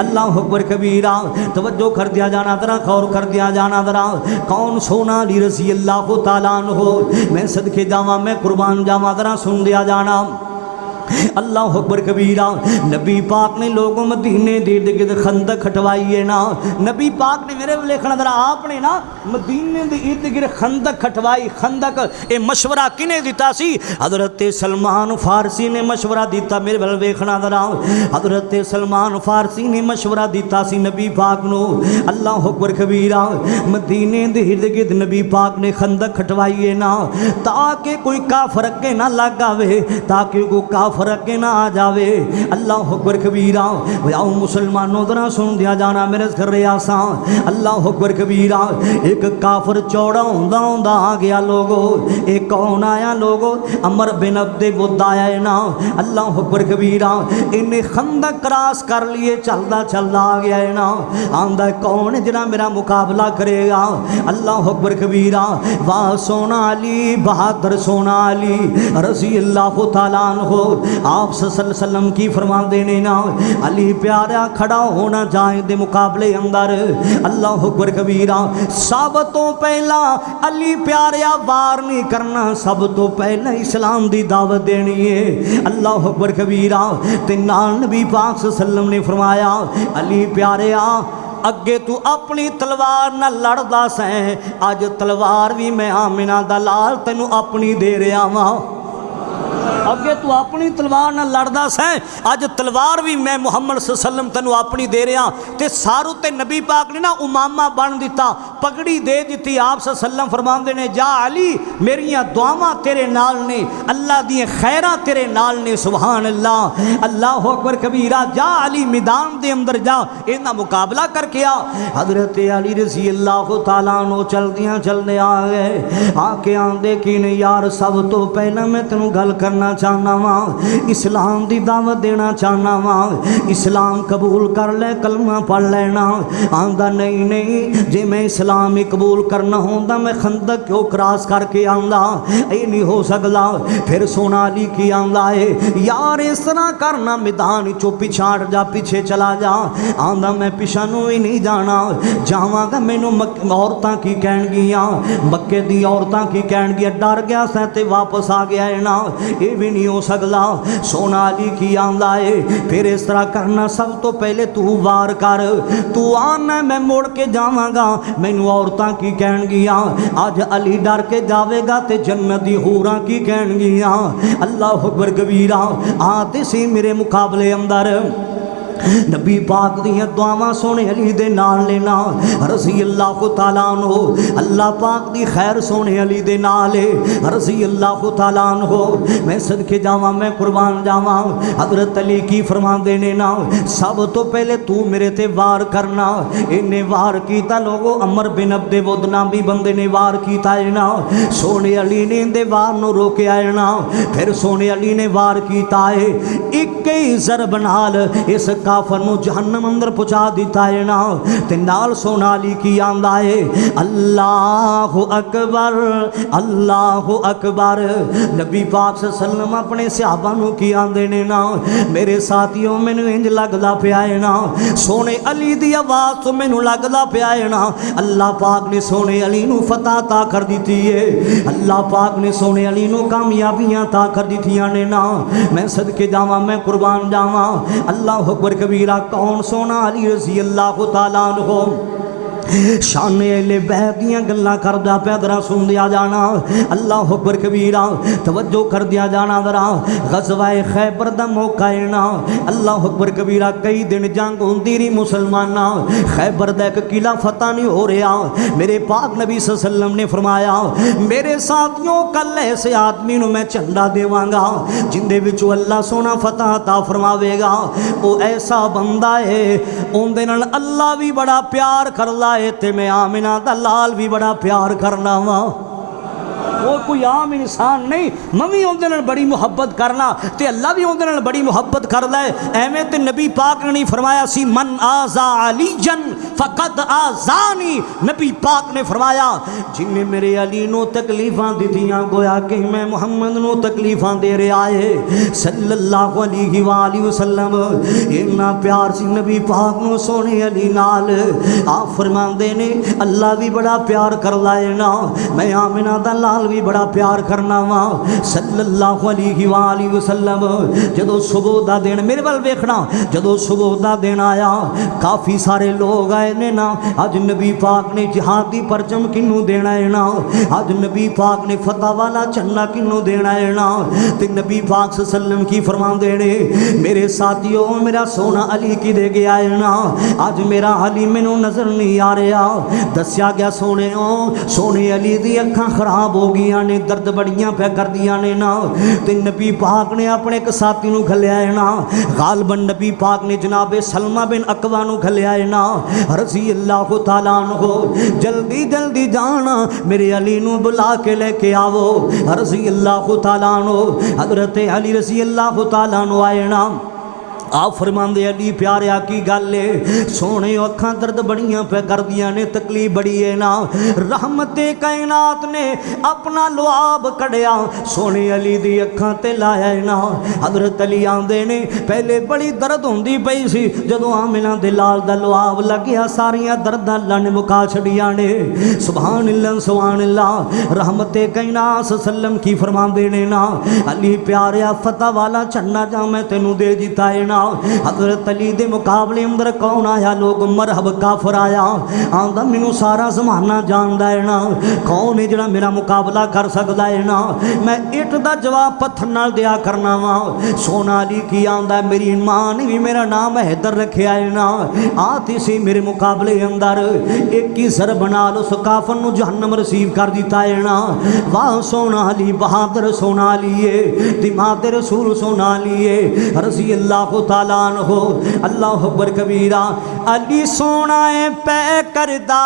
अल्लाह अकबर कबीरा। तवज्जो कर दिया जाना जरा, गौर कर दिया जाना जरा। कौन सोना अली रज़ी अल्लाह तआला अन्हु। मैं सदके जावा, मैं कुर्बान जावा, जरा सुन दिया जाना। अल्लाह अकबर कबीरा। नबी पाक ने लोगों मदीने दे इर्द गिर्द खंदक खटवाई है ना। नबी पाक ने मेरे लेखना दरा आपने ना मदीने दे इर्द गिर्द खंदक खटवाई। खंदक ये मशवरा किने दिता सी? हज़रत सलमान फारसी ने मशवरा दिता। मेरे वाल वेखना दरा हज़रत सलमान फारसी ने मशवरा दिता सी नबी पाक नू। अल्लाह अकबर कबीरा। मदीने दे इर्द गिर्द नबी पाक ने खंदक खटवाई है ना ताकि कोई काफर अगे ना लग आवे, ताकि कोई काफर काफर अगे ना आ जावे। अल्लाह अकबर कबीरा। आओ मुसलमानों तरह सुन दिया जाना मेरे घर आसा। अल्लाह अकबर कबीरा। एक काफर चौड़ा होंदा होंदा आ गया लोगो। एक कौन आया लोगो? अमर बिन अब्दे बुद्ध आया है ना। अल्लाह अकबर कबीरा। इन्हें खंदक क्रॉस कर लिए, चलदा चलदा आ गया है ना। आंदा कौन है जिना मेरा मुकाबला करेगा? अल्लाह अकबर कबीरा। वाह सोना अली, बहादुर सोना अली रज़ी अल्लाह तआला अन्हु। आप सल्लल्लाहु अलैहि वसल्लम की फरमा देने ना, अली प्यारा खड़ा होना जाए दे मुकाबले अंदर। अल्लाह अकबर कबीरा। सब तो पहला अली प्यारा वार नहीं करना, सब तो पहला इस्लाम दी दावत देनी है। अल्लाह अकबर कबीरा। ते नाल नबी पाक सल्लल्लाहु अलैहि वसल्लम ने फरमाया, अली प्यारे अगे तू अपनी तलवार न लड़दा सैं, अज तलवार भी मैं आमिना दा लाल तेनू अपनी दे रहा वां। अगे तू अपनी तलवार न लड़दा सैं, अज तलवार भी मैं मुहम्मद सल्लल्लाहु अलैहि वसल्लम तेनू अपनी दे रहा। ते सारू ते नबी पाक ने ना उमामा बन दिता, पगड़ी दे दी। आप सल्लल्लाहु अलैहि वसल्लम फरमाते ने, जा अली मेरिया दुआवां तेरे नाल ने, अल्लाह दी खैरां तेरे नाल ने। सुभान अल्लाह। अल्लाह अकबर कबीरा। जा अली मैदान दे अंदर जा, इन्हां मुकाबला करके आ। हजरत अली रज़ी अल्लाह तआला अन्हु चलदियां चलदे आ गए। आके आंदे कि ने यार सब तो पहला मैं तेनू गल करना चाहना वा, इस्लाम दी दावत देना चाहना वा, इस्लाम कबूल कर ले, कलमा पढ़ लेना। आंदा नहीं नहीं, जे मैं इस्लाम ही कबूल करना होंदा मैं खंदक क्यों क्रॉस करके आंदा, ये नहीं हो सकता। फिर सोना अली की आंदा है, यार इस तरह करना मैदान चो पिछा हट जा, पीछे चला जा। आंदा मैं पिछा नू ही नहीं जाना, जावांगा मैनू औरतां की कहणगियां, मक्के दी औरतां की कहणगियां, डर गया सै ते वापस आ गया है ना, ये भी नहीं हो सकता। सोना अली की आंदा है, फिर इस तरह करना, सब तो पहले तू वार कर, तू आना मैं मुड़ के जावांगा, मैनू औरतां की कहणगियां। अज अली डर के जावेगा ते जन्नत दी हूरां की कहणगियां। अल्लाह अकबर कबीरा। आते सी मेरे मुकाबले अंदर नबी पाक दियां दुआवां सोने अली दे नाल लेना। रज़ी अल्लाह तआला अन्हु। अल्लाह पाक दी खैर सोने अली दे नाल है। रज़ी अल्लाह तआला अन्हु। मैं सदके जावां, मैं कुर्बान जावां। हज़रत अली की फरमांदे ने ना, सब तो पहले तू मेरे ते वार करना। इन्हें वार कीता लोगो, अमर बिन अब्दे बुद्ध नामी बंदे ने वार कीता है ना। सोने अली ने इंदे वार नू रोके आए ना। फिर सोने अली ने वार कीता है, एक ही ज़रब नाल इस काफर नू जहन्नम अंदर पहुंचा दिता है ना। ते नाल सोना अली की आंदा है, अल्लाह अकबर, अल्लाह अकबर। नबी पाक सल्लल्लाहु अलैहि वसल्लम अपने सहाबा नू की आंदे ने ना, मेरे साथियों मैनू इंज लगदा पिया है ना, सोने अली दी आवाज़ तो मैनू लगदा पिया है ना, अल्लाह पाक ने सोने अली नू फतह ता कर दी है। अल्लाह पाक ने सोने अली नू कामयाबियां ता कर दित्तियां ने ना। मैं सदके जावां, मैं कुर्बान जावां। अल्लाह अकबर कबीरा। कौन? सोना अली रज़ी अल्लाह तआला अन्हु। शाने अहले बैत दियां गल्लां करदा पिया, जरा सुन दिया जाना। अल्लाह अकबर कबीरा। तवज्जो कर दिया जाना जरा। गज़वाए खैबर दा मौका है ना। अल्लाह अकबर कबीरा। कई दिन जंग होंदी रही मुसलमाना, खैबर दा एक किला फतह नहीं हो रहा। मेरे पाक नबी सल्लल्लाहु अलैहि वसल्लम ने फरमाया, मेरे साथियों कल ऐसे आदमी नू मैं झंडा देवांगा जिंदे विचों अल्लाह सोना फतह अता फरमावेगा। वो ऐसा बंदा है, उनदे नाल अल्लाह भी बड़ा प्यार करदा है ते मैं आमिना दा लाल भी बड़ा प्यार करना वा। वो कोई आम इंसान नहीं, मैं भी उनके नाल बड़ी मुहब्बत करना ते अल्लाह भी उनके नाल बड़ी मुहब्बत करदा है। एवें ते नबी पाक ने नहीं फरमाया सी, मन आज़ा अलीजन फ़क़द आज़ानी। नबी पाक ने फरमाया, जिन्हें मेरे अली नू तकलीफ़ां दित्तियां, गोया कि मैं मुहम्मद नू तकलीफ़ां दे रहा है सल्लल्लाहु अलैहि वसल्लम। इन्ना प्यार सी नबी पाक नू सोने अली नाल। आप फरमांदे ने, अल्लाह भी बड़ा प्यार करदा है ना, मैं आमिना दा लाल भी बड़ा प्यार करना वा सल्लल्लाहु अलैहि वसल्लम। जदों सुबह दा दिन, मेरे वाल वेखना, जदों सुबह दा दिन आया, काफ़ी सारे लोग आए ने ना। अज नबी पाक ने जिहाद दी परचम किनू देना है ना, अज नबी पाक ने फतह वाला झंडा किनू देना है ना। ते नबी पाक सल्लल्लाहु अलैहि वसल्लम की फरमांदे ने, मेरे साथियों मेरा सोना अली की दे गया है ना, अज मेरा अली मैनू नजर नहीं आ रहा। दस्या गया सोने अली दी अखां खराब हो गई ने, दर्द बड़ियां पै कर दियां ने ना। ते नबी पाक ने अपने एक साथी नूं घल्लिया है ना, गालबन नबी पाक ने जनाबे सलमा बिन अकवा नूं घल्लिया है ना, रज़ी अल्लाह तआला अन्हु, जल्दी जल्दी जाना मेरे अली नूं बुला के लेके आवो। रज़ी अल्लाह तआला अन्हु हज़रत अली रज़ी अल्लाह तआला अन्हु आए ना। आप फरमांदे अली प्यारिया की गल है, सोने अखां दर्द बड़ियां पे कर दियां ने, तकलीफ बड़ी है ना। रहमते कायनात ने अपना लुआब कढ़िया सोने अली दी अखां ते लाया है ना। हज़रत अली आंदे ने पहले बड़ी दर्द होंदी पई सी, जदों आमिना दे लाल दा लुआब लग्या सारियां दर्दां अल्लाह ने मुका छड़ियां ने। सुभान अल्लाह सुभान अल्लाह। रहमते कायनात सल्लम की फरमांदे ने ना, अली प्यारिया फतह वाला छन्ना जा मैं तेनू दे दिता है ना। हज़रत अली दे मुकाबले अंदर कौन आया, लोग मरहब काफर आया, आंदा मैनू सारा ज़माना जानदा है ना, कौन है जिहड़ा मेरा मुकाबला कर सकदा है ना, मैं इट दा जवाब पत्थर नाल दिया करना वा। सोना अली की आंदा मेरी मां ने भी मेरा नाम हैदर रखिया है ना, आती सी मेरे मुकाबले अंदर एक ही सर बना लो उस काफर नू जहन्नम रसीव कर दिता है ना। वाह सोना अली बहादुर सोना अली है, दिमाग रसूल सोना अली है, रज़ी अल्लाह ताला अन्हु। अल्लाह अकबर कबीरा। अली सोना है पै करदा,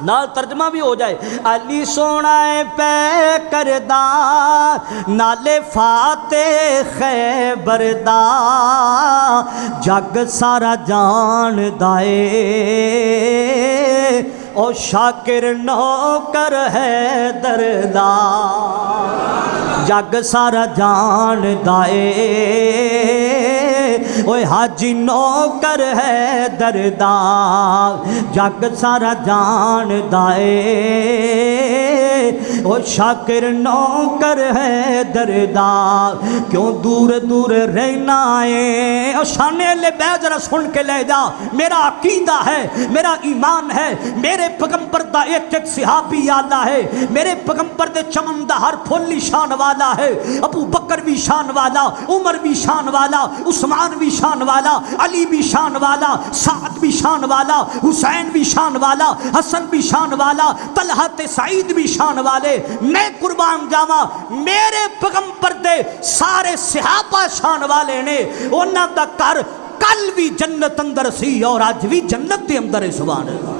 नाल तर्जमा भी हो जाए, अली सोना है पै करदा, नाले फाते खैबर दा, जग सारा जानदा ए, ओ शाकिर नौकर है दरदा, जग सारा जानदा ए, ओए हाजी नौकर है दरदा, जग सारा जानदा ए, ओ शाकिर नौकर है दरदा, क्यों दूर दूर रहना है। और शाने ले बै जरा सुन के ले जा, मेरा अकीदा है, मेरा ईमान है, मेरे पैगंबर दा एक एक सहाबी आला है, मेरे पैगंबर दे चमन दा हर फुल शान वाला है। अबू बकर भी शान वाला, उमर भी शान वाला, उस्मान भी शान वाला, अली भी शान वाला, साद भी शान वाला, हुसैन भी शान वाला, हसन भी शान वाला, तलहा ते सईद भी शान वाले। मैं कुर्बान जावा मेरे पैगंबर दे सारे सहाबा शान वाले ने, उन्हां दा घर कल भी जन्नत अंदर सी और अज भी जन्नत दे अंदर है। सुभान अल्लाह।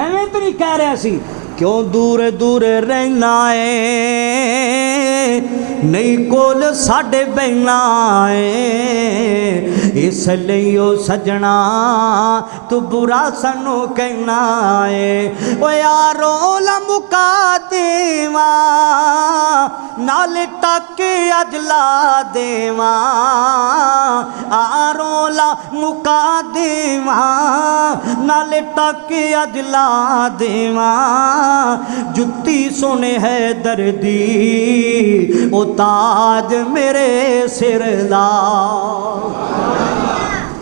एवें तो नहीं कह रहा सी क्यों दूर दूर रहना है, नहीं कोल साडे बहना है, इसलिए ओ सजना तू बुरा सानू कहना है। ओ यारो ला मुका देवा नाल टाके अजला देवा, आरो ला मुका देवा नाल टाके अजला देवा, जुत्ती सोने है दर्दी ओ ताज मेरे सिर दा।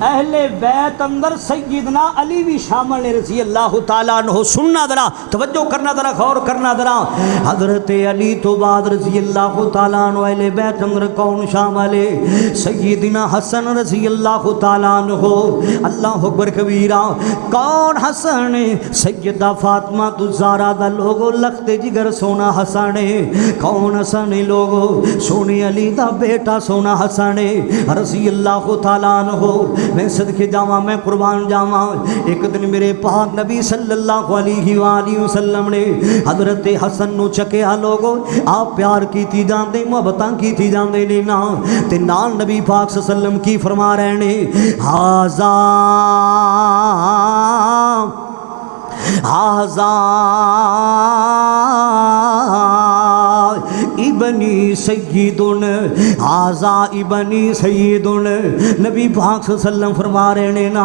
अहले बैत अंदर सैयदना अली भी शामिल है रज़ी अल्लाह ताला अन्हु। सुनना जरा, तवज्जो करना जरा, गौर करना जरा। हज़रत अली तो बाद रज़ी अल्लाह ताला अन्हु अहले बैत अंदर कौन शामिल है? सैयदना हसन रज़ी अल्लाह ताला अन्हु। अल्लाह अकबर कबीरा। कौन हसन है? सैयदा फातिमा ज़हरा दा लोगो लखते जिगर सोना हसन है। कौन हसन है लोगो? सोने अली दा बेटा सोना हसन है रज़ी अल्लाह ताला अन्हु। मैं सदके जावा, मैं कुर्बान जावा। एक दिन मेरे पाक नबी सल्लल्लाहु अलैहि वसल्लम ने हजरत हसन नू चकिया। लोगो आप प्यार कीती जाते, मुहब्बतां कीती जाते ने ना, ते नाल नबी पाक सल्लम की फरमा रहे ने, हाजा हाजा इबनी सय्यिदुन, हाजा इबनी सय्यिदुन। नबी पाक सल्लम फरमा रहे ने ना,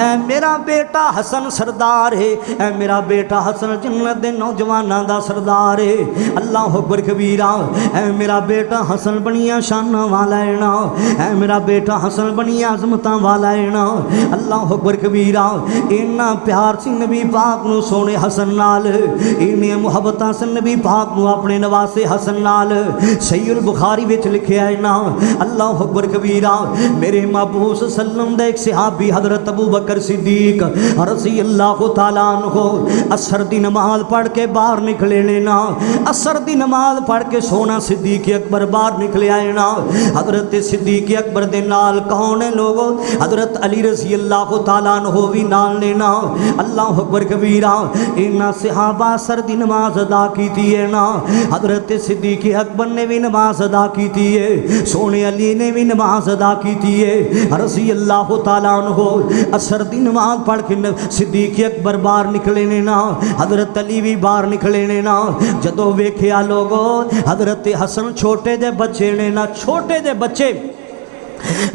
ऐ मेरा बेटा हसन सरदार है, ऐ मेरा बेटा हसन जन्नत दे नौजवानां दा सरदार है। अल्लाह अकबर कबीरा। ऐ मेरा बेटा हसन बनिया शानां वाला है ना, ऐ मेरा बेटा हसन बनिया अजमतां वाला है ना। अल्लाह अकबर कबीरा। इन्ना प्यार सी नबी पाक नू सोने हसन नाल, इन्नी मुहब्बतां सन नबी पाक नू अपने नवासे हसन नाल। सहीहुल बुखारी विच लिखिया है ना, अल्लाह अकबर कबीरा, मेरे महबूब सल्लम दा एक सहाबी हजरत अबू बकर सिद्दीक रज़ी अल्लाह तआला अन्हु असर दी नमाज पढ़ के बाहर निकले ने ना, असर दी नमाज पढ़ के सोना सिद्दीक अकबर बाहर निकले आए ना। हजरत सिद्दीक अकबर दे नाल कौन है लोगो, हजरत अली रज़ी अल्लाह तआला अन्हु भी नाल ने ना। अल्लाह अकबर कबीरा, इन्ना सहाबा असर दी नमाज अदा की है ना, हजरत सिद्दीक अकबर ने भी नमाज अदा की है, सोने अली ने भी नमाज अदा की है रज़ी अल्लाह तआला अन्हु। असर दी नमाज पढ़ के सिद्दीक अकबर बाहर निकले ने ना, हजरत अली भी बाहर निकले ने ना। जदों वेख्या लोगो हजरत हसन छोटे जे बच्चे ने ना, छोटे जे बच्चे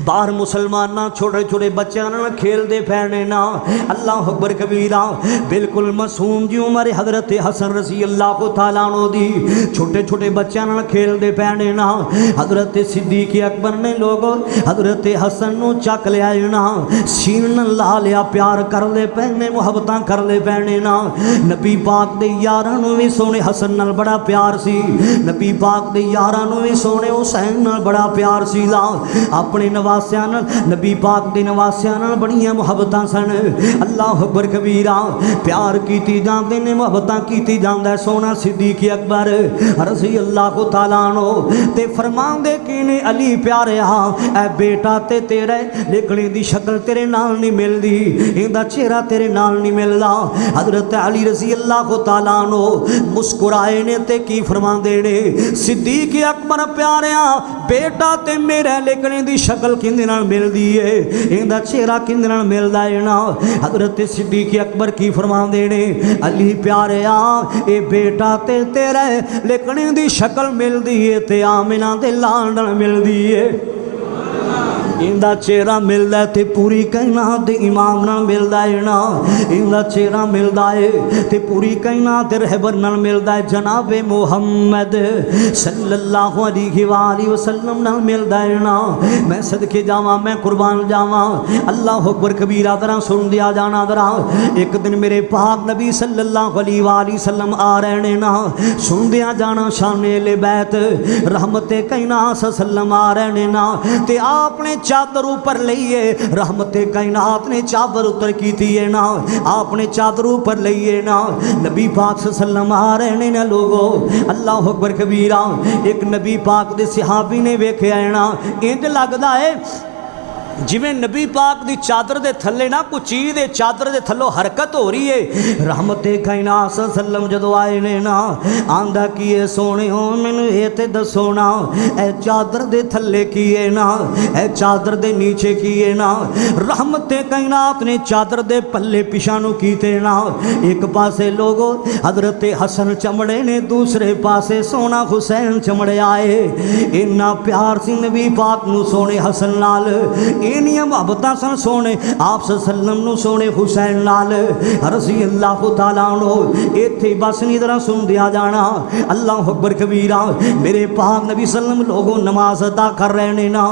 बाहर मुसलमान छोटे छोटे बच्चों खेलते पैने ना। अल्लाह अकबर कबीरा, बिल्कुल मासूम जी उम्र हजरत हसन रज़ी अल्लाह तआला अन्हु दी, छोटे छोटे बच्चों खेलते पैने ना। हजरत सिद्दीक अकबर ने लोग हजरत हसन नूं चक लिया ना, सीन ला लिया, प्यार कर ले पैने, मुहब्बत कर ले पैने ना। नबी पाक दे यारां नूं भी सोने हसन नाल बड़ा प्यार सी, नबी पाक दे यारां नूं भी सोने हुसैन नाल बड़ा प्यार सी ला। अपने नवासियां नाल, नबी पाक दे नवासियां नाल बड़ियां मुहब्बतां सन। अल्लाह अकबर कबीरा, प्यार कीती जांदे ने, मुहब्बतां कीती जांदा सोना सिद्दीक अकबर रज़ी अल्लाह तआला अन्हु। ते फरमांदे कि ने अली प्यारिया, ऐ बेटा ते तेरा लेकिन दी शक्ल तेरे नाल नहीं मिलदी, इंदा चेहरा तेरे नाल नहीं मिलदा। हजरत अली रज़ी अल्लाह तआला अन्हु मुस्कुराए ने ते की फरमांदे ने, सिद्दीक अकबर प्यारिया बेटा ते मेरा लेकिन दी शक्ल किंदे नाल मिलदी है, इंदा चेहरा किंदे नाल मिलदा है ना। हजरत सिद्दीक अकबर की फरमांदे ने, अली प्यारिया ए बेटा ते तेरा लेकिन दी शक्ल मिलदी है ते आमिना दे लाल नाल मिलदी है, इंदा चेहरा मिलता है तो पूरी कायनात दे इमाम नाल मिलता है ना, इंदा चेहरा मिलता है तो पूरी कायनात दे रहबर नाल मिलता है, जनाबे मुहम्मद सल्लल्लाहु अलैहि वसल्लम नाल मिलता है ना। मैं सदके जावा, मैं कुर्बान जावा, अल्लाह अकबर कबीरा तरह सुन दिया जाना जरा। एक दिन मेरे पाक नबी सल्लल्लाहु अलैहि वसल्लम आ रहे ने ना, सुन दिया जाना शाने ले बैत रहमते कायनात सल्लम आ रहे ने ना, ते आपने चादर ऊपर लईए, रहमते कायनात ने चादर उतर की है ना, आपने चादर ऊपर लईए ना। नबी पाक सल्लम आ रहे ने ना लोगो, अल्लाह अकबर कबीरा। एक नबी पाक दे सहाबी ने वेख्या है ना, इंज लगदा है जिमें नबी पाक दी चादर दे थल्ले ना कोई चीज़ दे चादर दे थल्लों हरकत हो रही है। रहमते कायनात सल्लम जदों आए ने ना, आंदा की है सोने हो मैनू ये ते दसो ना, ए चादर दे थल्ले की है ना, ए चादर दे नीचे की है ना। रहमते कायनात ने चादर दे पल्ले पिछा नू कीते ना, एक पासे लोगो हजरत हसन चमड़े ने, दूसरे पासे सोना हुसैन चमड़े आए। इन्ना प्यार सी नबी पाक नू सोने हसन नाल, इनियां मुहब्बतां सन सोने आप सल्लम नू सोने हुसैन नाल रज़ी अल्लाह तआला अन्हु। इत्थे बस नहीं जरा सुन दिया जाना, अल्लाह अकबर कबीरा। मेरे पाक नबी सल्लम लोगों नमाज अदा कर रहे ने ना,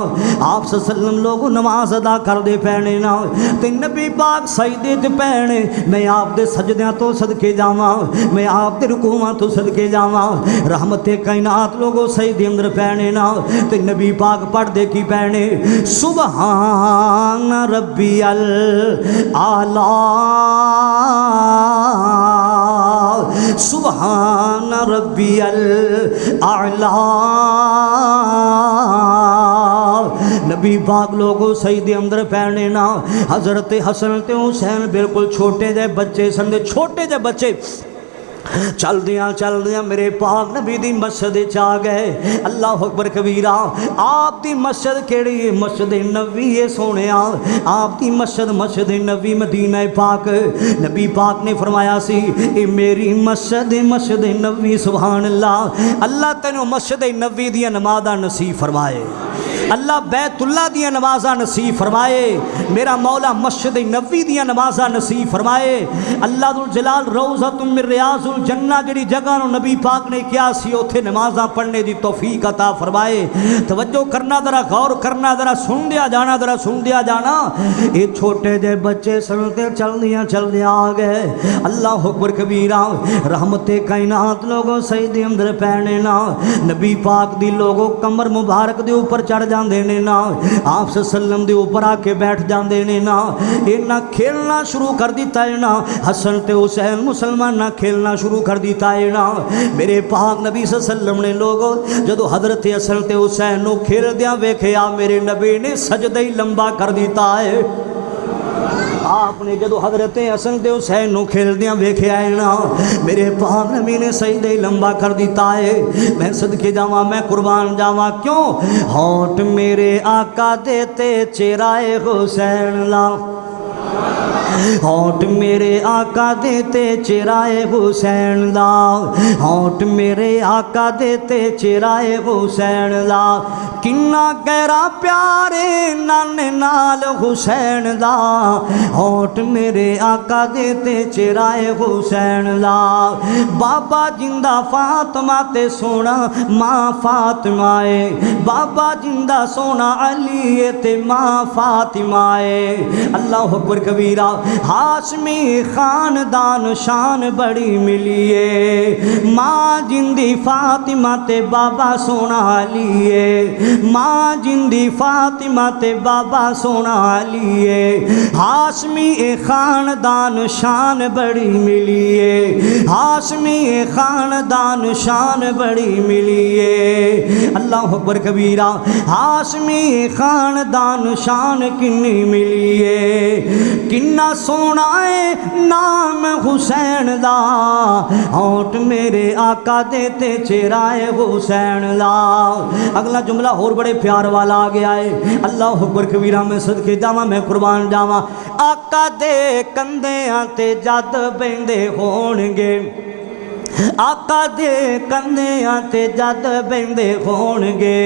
आप सल्लम लोगों नमाज अदा कर दे पैने ना, ते नबी पाक सजदे च पैने। मैं आप दे सजदियां तो सदके जावां, मैं आप दे रुकूआं तो सदके जावां। रहमते कायनात लोगों सजदे अंदर पैने ना, ते नबी पाक पढ़दे की पैने, सुभान रब्बियल आला, सुभान रब्बियल आला। नबी पाक लोगों सजदे अंदर पैने ना। हजरत हसन ते हुसैन बिल्कुल छोटे जे बच्चे सन, छोटे जे बच्चे चलदियां मेरे पाक नबी दी मस्जिद आ गए। अल्लाह अकबर कबीरा। आप दी मस्जिद केड़ी है? मस्जिद नबी है सोने। आप दी मस्जिद मस्जिद नबी मदीना पाक। नबी पाक ने फरमाया सी ए मेरी मस्जिद मस्जिद नबी। सुभान अल्लाह। अल्लाह तेनों मस्जिद नबी दी नमाज़ां नसीब फरमाए। अल्लाह बैतुल्ला दियां नमाज़ां नसीब फरमाए, मेरा मौला मस्जिद नबवी दियां नमाज़ां नसीब फरमाए। अल्लाह दुल जलाल रौज़तुम मिन रियाज़ुल जन्नह जिहड़ी जगह नूं नबी पाक ने कहा सी उत्थे नमाज़ां पढ़ने दी तौफीक अता फरमाए। तवज्जो करना, जरा गौर करना, जरा सुन दिया जाना, जरा सुन दिया जाना। ये छोटे जे बच्चे सुनते चलदियां चलदियां आ गए। अल्लाह अकबर कबीरा, रहमते कायनात लोगों सजदे अंदर पैने ना, नबी पाक दी लोगों कमर मुबारक दे ऊपर चढ़ जाते ने ना, आप सल्लम दे ऊपर आके बैठ जाते ने ना। इन्ना खेलना शुरू कर दिता है ना, हसन ते हुसैन मुसलमान खेलना शुरू कर दिता है ना। मेरे पाक नबी सल्लम ने लोगों जो हजरत हसन ते हुसैन नू खेलदियां वेख्या, मेरे नबी ने सजदा ही लंबा कर दिता है। आपने जो हजरत हसन ते हुसैन नू खेलदियां वेख्या है ना, मेरे पाक नबी ने सजदा ही लंबा कर दिता है। मैं सदके जावा, मैं कुर्बान जावा, क्यों होठ मेरे आका देते चेहराए हुसैन ला, होठ मेरे आका देते चेहराए हुसैन ला, होठ मेरे आका देते चेहराए हुसैन ला। किन्ना गहरा प्यारे नाने नाल हुसैन दा, होठ मेरे आका देते चेहराए हुसैन ला। बाबा जिंदा फातिमा ते सोना माँ फातिमाए, बाबा जिंदा सोना अली ते माँ फातिमाए। अल्लाह अकबर कबीरा, हाशमी खानदान शान बड़ी मिलिए, माँ जिंदी फातिमा ते बाबा सोना अलीए, माँ जिंदी फातिमा ते बाबा सोना अलीए। हाशमी खानदान शान बड़ी मिलिए, हाशमी खानदान शान बड़ी मिलिए। अल्लाह अकबर कबीरा, हाशमी खानदान शान किन्नी मिलिए, किन्ना सोना है नाम हुसैन दा, होठ मेरे आका देते चेहराए हुसैन ला। अगला जुमला और बड़े प्यार वाला आ गया है। अल्लाह अकबर कबीरा, मैं सदके जावा, मैं कुर्बान जावा। आका दे कंधेआं ते जद बहिंदे होणगे, आका दे कंधेआं ते जद बहिंदे होणगे,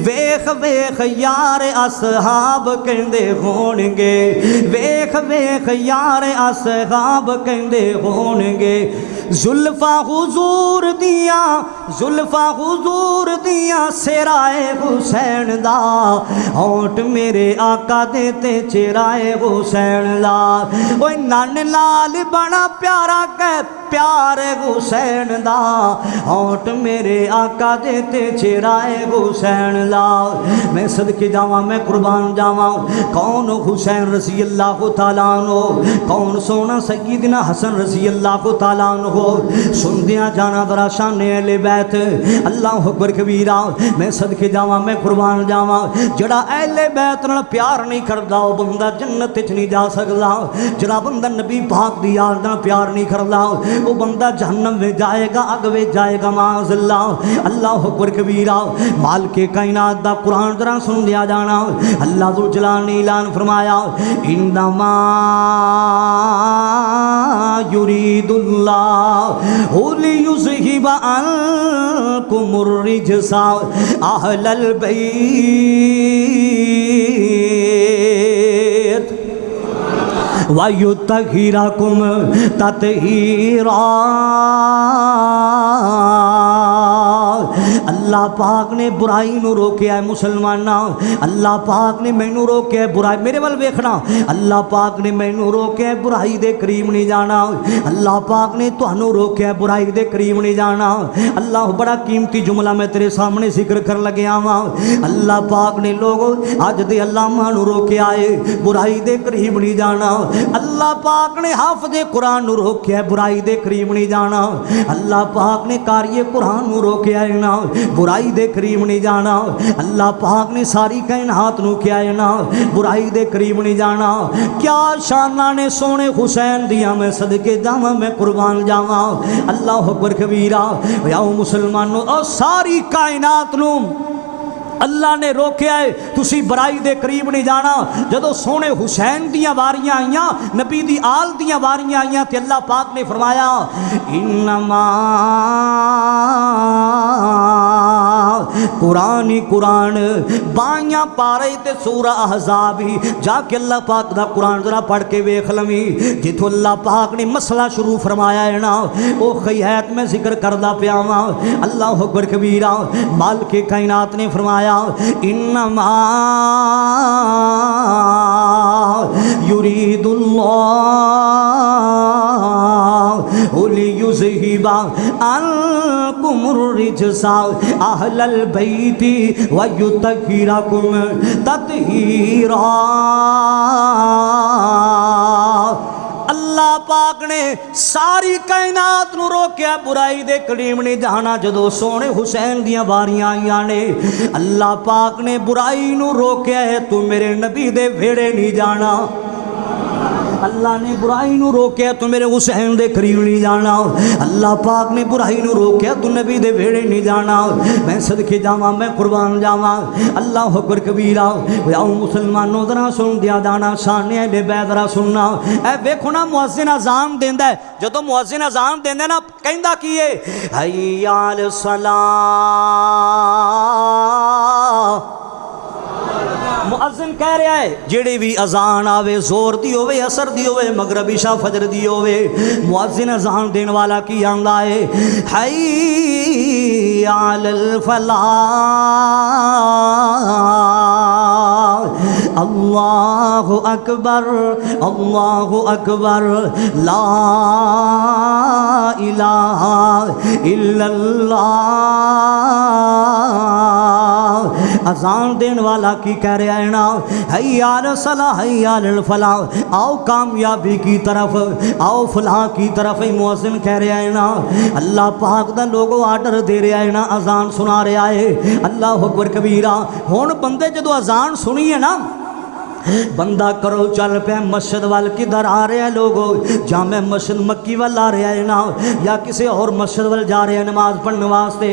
वेख वेख यार असहाब कहंदे होणगे, वेख वेख यार असहाब कहंदे होणगे। जुल्फा हुजूर दियां, जुल्फा हुजूर दियां सिराए हुसैन दा, होठ मेरे आका देते चेहराए हुसैन ला। ओए नान लाल बड़ा प्यारा कह प्यार हुसैन दा, होठ मेरे आका देते चेहराए हुसैन ला। मैं सदके जावा, मैं कुर्बान जावा। कौन हुसैन रज़ी अल्लाह तआला अन्हु, कौन सोना सय्यदना हसन रज़ी अल्लाह तआला अन्हु। सुनदियां जाना जरा शान अहले बैत। अल्लाह अकबर कबीरा, मैं सदके जावा, मैं कुर्बान जावा। जड़ा अहले बैत नाल प्यार नहीं करदा वो बंदा जन्नत च नहीं जा सकदा। जड़ा बंदा नबी पाक दी याद नाल प्यार नहीं करदा वो बंदा जहन्नम में जाएगा, अग में जाएगा माज़अल्ला। अल्लाह अकबर कबीरा, माल के कायनात दा कुरान जरा सुन दिया जाना। अल्लाह जुल जलाल ने ऐलान फरमाया, इन्नमा युरीदुल्लाहु लियुज़हिबा अन्कुमुर रिजसा अहलल बैत वयुत्तहिरकुम तत्हीरा। अल्लाह पाक ने बुराई नू रोकया है मुसलमाना, अल्लाह पाक ने मैनू रोकया है बुराई, मेरे वाल वेखना, अल्लाह पाक ने मैनू रोकया है बुराई दे करीब नहीं जाना। अल्लाह पाक ने तुहानू रोकया है बुराई दे करीब नहीं जाना। अल्लाह बड़ा कीमती जुमला मैं तेरे सामने जिक्र कर लग्या वा। अल्लाह पाक ने लोगों अज दे अल्लामा नू रोकया है बुराई दे करीब नहीं जाना। अल्लाह पाक ने हाफिज़े कुरान नू रोकया है बुराई दे करीब नहीं जाना। अल्लाह पाक ने कारिए कुरान नू रोकया है ना बुराई दे करीब नहीं जाना। अल्लाह पाक ने सारी कायनात नू क्या है ना बुराई दे करीब नहीं जाना। क्या शाना ने सोने हुसैन दिया, मैं सदके जावा, मैं कुर्बान जावा। अल्लाह अकबर कबीरा। आओ मुसलमानों, और सारी कायनात नू अल्लाह ने रोकया है तुसी बुराई दे करीब नहीं जाना। जदों सोने हुसैन दियां वारियां आईयां, नबी दी आल दियां वारियां आईयां, ते अल्लाह पाक ने फरमाया इन्नमा कुरान ही कुरान 22 पारे ते सूरा अहज़ाब ही जाके अल्लाह पाक दा कुरान जरा पढ़ के वेख लवी जिथों अल्लाह पाक ने मसला शुरू फरमाया है ना वो खैत में जिक्र करदा पिया वा। अल्लाह अकबर कबीरा। मालिक कायनात ने फरमाया इन्नमा युरीदुल्लाहु लियुज़हिबा अन्कुमुर रिजसा अहलल बैति व युतहिरकुम तत्हीरा। अल्लाह पाक ने सारी कायनात नू रोकिया बुराई दे करीम नहीं जाना। जदों सोने हुसैन दियां वारियां आईयां ने अल्लाह पाक ने बुराई नू रोकिया है तू मेरे नबी दे वेड़े नहीं जाना। अल्लाह ने बुराई नू रोकिया तू मेरे हुसैन दे करीब नहीं जाना। अल्लाह पाक ने बुराई नू रोकिया तू नबी दे वेड़े नहीं जाना। मैं सदके जावा मैं कुर्बान जावा। अल्लाह अकबर कबीरा। आओ मुसलमानों जरा सुन दिया जाना साने दे बैदरा सुनना। ए देखो ना मुअज्जिन अजान देंदा है जदों मुअज्जिन अजान देंदा ना कहंदा की है हय्या अल सलाह। मुअज्जिन कह रहा है जेड़ी भी अजान आवे जोर दी होवे असर दी होवे मगरिब इशा फजर दी होवे मुअज्जिन अजान देने वाला की आंदा है हय्या अलल फलाह अल्लाहु अकबर ला इलाहा इल्लल्लाह। अजान देने वाला की कह रहा है ना हय्या अल सलाह हय्या अल फलाह आओ कामयाबी की तरफ आओ फलाह की तरफ। मुअज्जिन कह रहा है ना अल्लाह पाक दा लोगो आर्डर दे रहा है ना अजान सुना रहा है। अल्लाह अकबर कबीरा। हुण बंदे जदों अजान सुनी है ना बंदा करो चल पे मस्जिद वाल किधर आ रहे हैं लोगों जामे मस्जिद मक्की वाल आ रहा है ना या किसी और मस्जिद वाल जा रहे हैं नमाज पढ़ने वास्ते।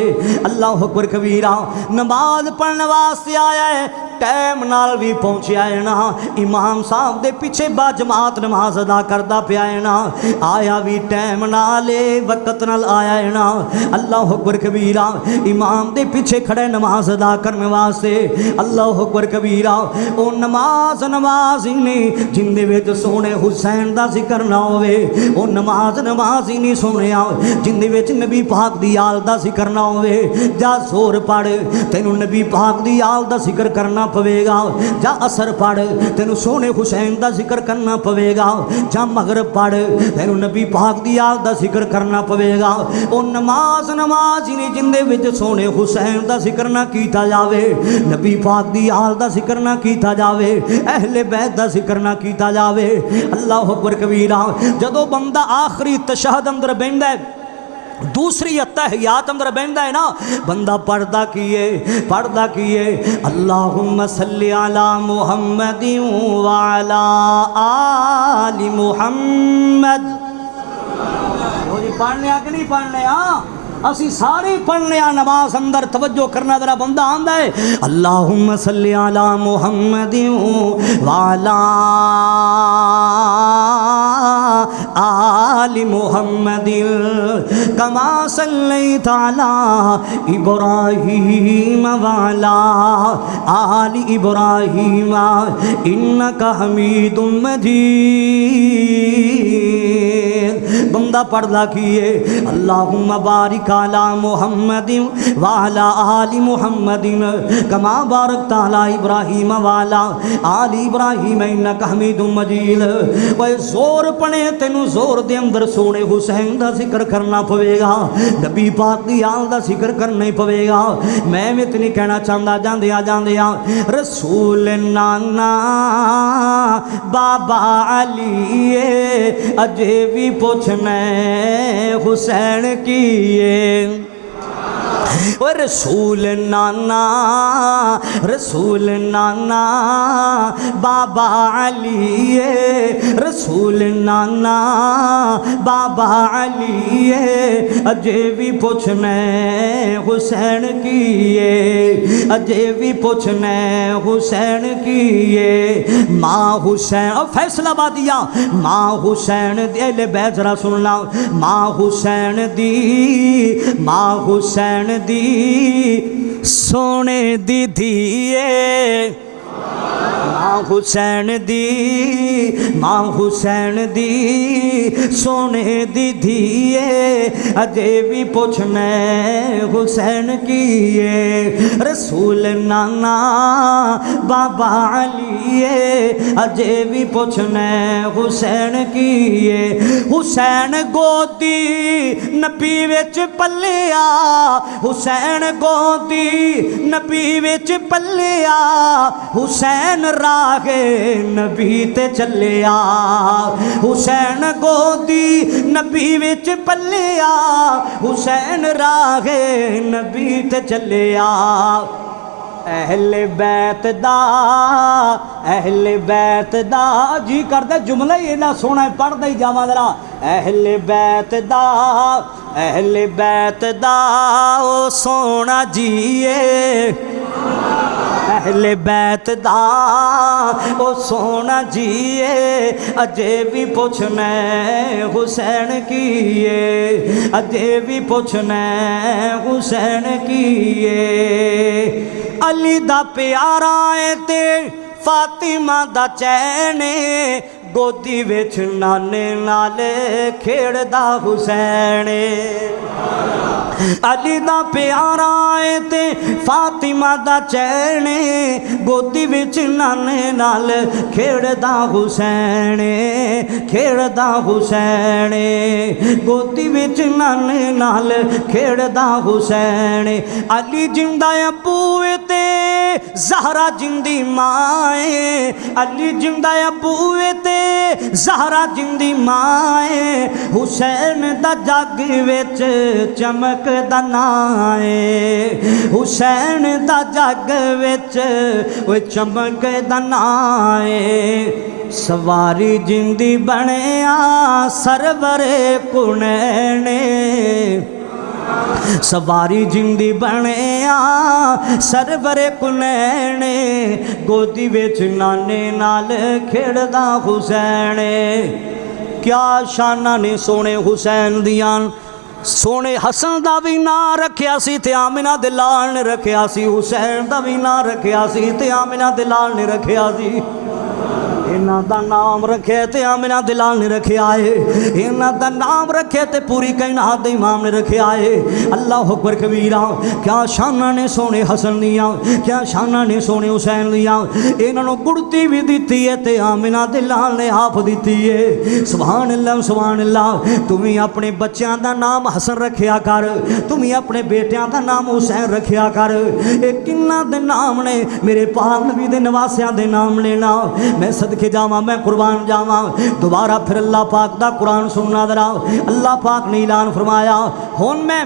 अल्लाह अकबर कबीरा। नमाज पढ़ने वास्ते आया है टाइम नाल भी पहुंचा है ना इमाम साहब दे पीछे बा जमात नमाज अदा करता पाया है ना आया भी टाइम नाल वक्त नाल आया है ना। अल्लाह अकबर कबीरा। इमाम दे पीछे खड़े नमाज अदा करने वास्ते। अल्लाह अकबर कबीरा। ओ नमाज ही नहीं जिंदे विच सोने हुसैन दा जिक्र ना होवे ओ नमाज ही नहीं सुनिया जिंदे विच नबी पाक दी आल दा जिक्र ना होवे। जा जोर पढ़ तेनू नबी पाक दी आल दा जिक्र करना पवेगा। जा असर पढ़ तेनू सोने हुसैन दा जिक्र करना पवेगा। जा मगरिब पढ़ तेनू नबी पाक दी आल दा जिक्र करना पवेगा। ओ नमाज ही नहीं जिंदे विच सोने हुसैन दा जिक्र ना कीता जावे नबी पाक दी आल दा जिक्र ना कीता जावे अहले बैत दा जिक्र ना कीता जावे। अल्लाह अकबर कबीरा। जदों बंदा आखिरी तशहद अंदर बहिंदा है दूसरी अत्तहियात अंदर बहिंदा है ना बंदा पढ़दा की है अल्लाहुम्मा सल्ली अला मुहम्मदिन व अला आलि मुहम्मद। पढ़ने कि नहीं पढ़ने असी सारे पढ़ने नमाज अंदर तवज्जो करना जरा बंदा आंदा है अल्लाहुम्मा सल्ली अला मुहम्मदिन व अला आलि मुहम्मदिन कमा सल्लैता अला इब्राहीम व अला आलि इब्राहीम इन्नका हमीदुम मजीद। बंदा पढ़दा की है अल्लाहुम्मा बारिक अला मुहम्मदिन व अला आलि मुहम्मदिन कमा बारकता अला इब्राहीम व अला आलि इब्राहीम इन्नका हमीदुम मजीद। ओए जोर पड़े तेनू जोर दे अंदर सोने हुसैन दा जिक्र करना पवेगा नबी पाक दी आल दा जिक्र करना ही पवेगा। मैं भी इतनी कहना चाहता जांदिया रसूल नाना बाबा अली अजे भी पूछना हुसैन की रसूल नाना बाबा अली रसूल नाना बाबा अली अजे भी पूछना हुसैन की अजे भी पूछना हुसैन की माँ हुसैन और फैसलाबादिया माँ हुसैन दे बैजरा सुनना माँ हुसैन दी सोने दी धीए मां हुसैन दी मां हुसैन दी सोने दी धीए अजे भी पुछना हुसैन कीए रसूल नाना बाबा अलीए अजे भी पुछना हुसैन कीए हुसैन गोदी नबी विच पलिया हुसैन गोदी नबी विच पलिया हुसैन रागे नबी ते चलिया हुसैन गोदी नबी विच पलिया हुसैन रागे नबी ते चलिया अहले बैत दा जी करदे जुमला ही इन्ना सोहना पढ़दा ही जावां जरा अहले बैत दा ओ सोना जीए अहले बैत दा ओ सोना जीए अजे भी पुछना हुसैन कीए अजे भी पुछना हुसैन कीए अली दा प्यारा है ते फातिमा दा चैन गोदी विच नाने नाल खेड़दा हुसैन अली दा प्यारा है ते फातिमा दा चैन गोदी विच नाने नाल खेड़दा हुसैन गोदी विच नाने नाल खेड़दा हुसैन अली जिंदा अबू ते ज़हरा जिंदी माए अली जिंदा अबू ते ज़हरा जिंदी माए हुसैन दा जग विच चमक दा नाए हुसैन दा जग विच चमक दा नाए सवारी जिंदी बनिया सरवरे कुनैने सवारी जिंदी बनिया सरवरे कुनैने गोदी विच नाने नाल खेड़दा हुसैन क्या शाना ने सोने हुसैन दियां सोने हसन दा भी ना रखिया सी ते आमिना दे लाल ने रखिया सी हुसैन दा भी ना रखिया सी ते आमिना दे लाल ने रखिया सी इन्हां दा नाम रखे ते आमिना दे लाल ने रखिया है इन्हां दा नाम रखे ते पूरी कायनात दे इमाम ने रखिया है अल्लाह अकबर कबीरा क्या शाना ने सोने हसन दियां क्या शाना ने सोने हुसैन दियां इन्हां नूं गुड़ती भी दित्ती है ते आमिना दे लाल ने आप दित्ती है सुभान अल्लाह तुम ही अपने बच्चों का नाम हसन रखिया कर तुम ही अपने बेटियां का नाम हुसैन रखिया कर ये किन्ना दे नाम ने मेरे पाक नबी दे नवासियां दे नाम लेना मैं सदके जावा मैं कुर्बान जावा दोबारा फिर अल्लाह पाक दा कुरान सुनना जरा अल्लाह पाक ने ऐलान फरमाया हुण मैं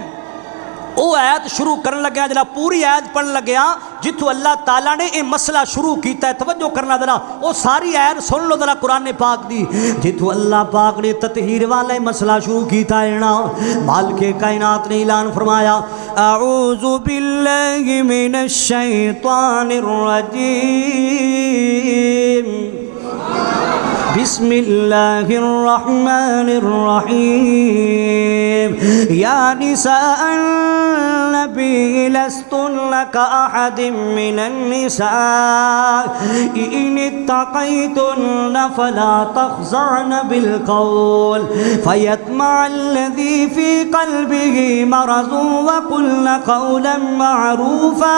वो आयत शुरू करन लग्या जरा पूरी आयत पढ़न लग्या जिथों अल्लाह ताला ने यह मसला शुरू किया है तवज्जो करना जरा वो सारी आयत सुन लो जरा कुरान पाक दी जिथों अल्लाह पाक ने ततहीर वाला मसला शुरू किया है ना मालिक कायनात ने ऐलान फरमाया अऊज़ु बिल्लाहि मिनश शैतानिर रजीम बिस्मिल्लाहिर रहमानिर रहीम या निसाअन नबी लस्तुन्न कअहदिम मिनन निसा इन इत्तक़ैतुन्न फला तख़ज़अन बिल क़ौल फयत्मअल्लज़ी फ़ी क़ल्बिही मरज़ुन वक़ुल्न क़ौलन मअरूफ़ा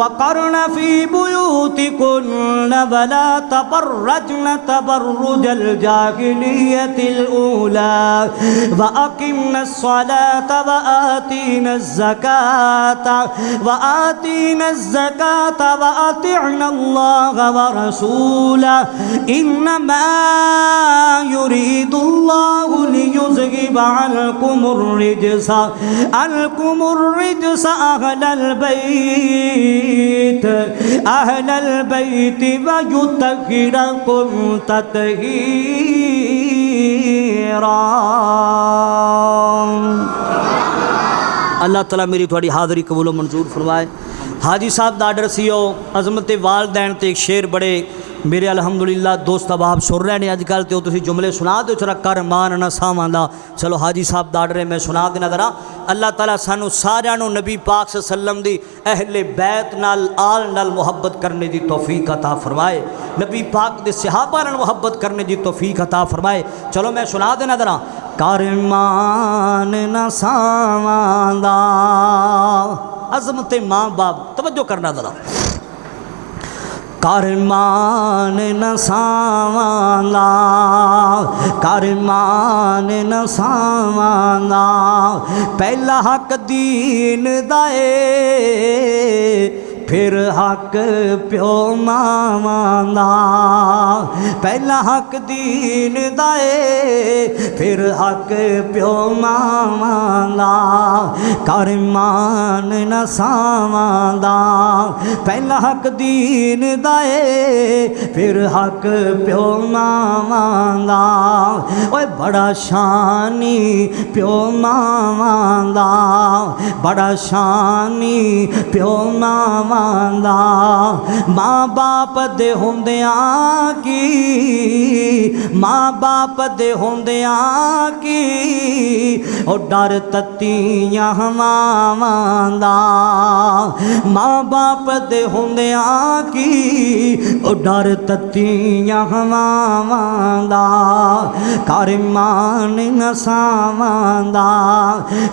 वक़र्न फ़ी बुयूतिकुन्न वला तबर्रजन तबर्रुजल जाहिलियतिल ऊला वअक़िम्नस सलात वआतीनज़ ज़कात वअतिअन्नाल्लाह व रसूलहु इन्नमा युरीदुल्लाहु लियुज़हिबा अन्कुमुर रिज्सा अहलल बैत व युत्तहिरकुम तत्हीरा। अल्लाह ताला मेरी थोड़ी हाज़री कबूल मंजूर फरमाए। हाजी साहब का आर्डर सी अज़मत वालदैन ते एक शेर बड़े मेरे अलहमदुलिल्लाह दोस्त अब आप सुन रहे हैं अजकल तो तुम जुमले सुना दो चरा कर मान ना सावां चलो हाजी साहब दाड़ रहे मैं सुना देना जरा। अल्लाह ताला सानू सारियां नू नबी पाक सल्लम दी अहले बैत नाल आल नाल मुहब्बत करने की तौफीक अता फरमाए, नबी पाक दे सहाबा नाल मुहब्बत करने की तौफीक अता फरमाए। चलो मैं सुना देना जरा। कर मान ना सावां अज़मत माँ बाप, तवज्जो करना जरा। कर मान न सावां कर मान न सावां पहला हक दीन दाए फिर हक प्यो मावां दा, पहला हक दीन दाए फिर हक प्यो मावां दा। कर मान न सावां दा पहला हक दीन दाए फिर हक प्यो मावां दा। ओए बड़ा शानी प्यो मावां दा, बड़ा शानी प्यो मावां दा। माँ बाप दे होंदियां की, माँ बाप दे होंदियां की ओ डर तत्तियां मावां दा। माँ बाप दे होंदियां की ओ डर तत्तियां मावां दा। कर मान न सावां दा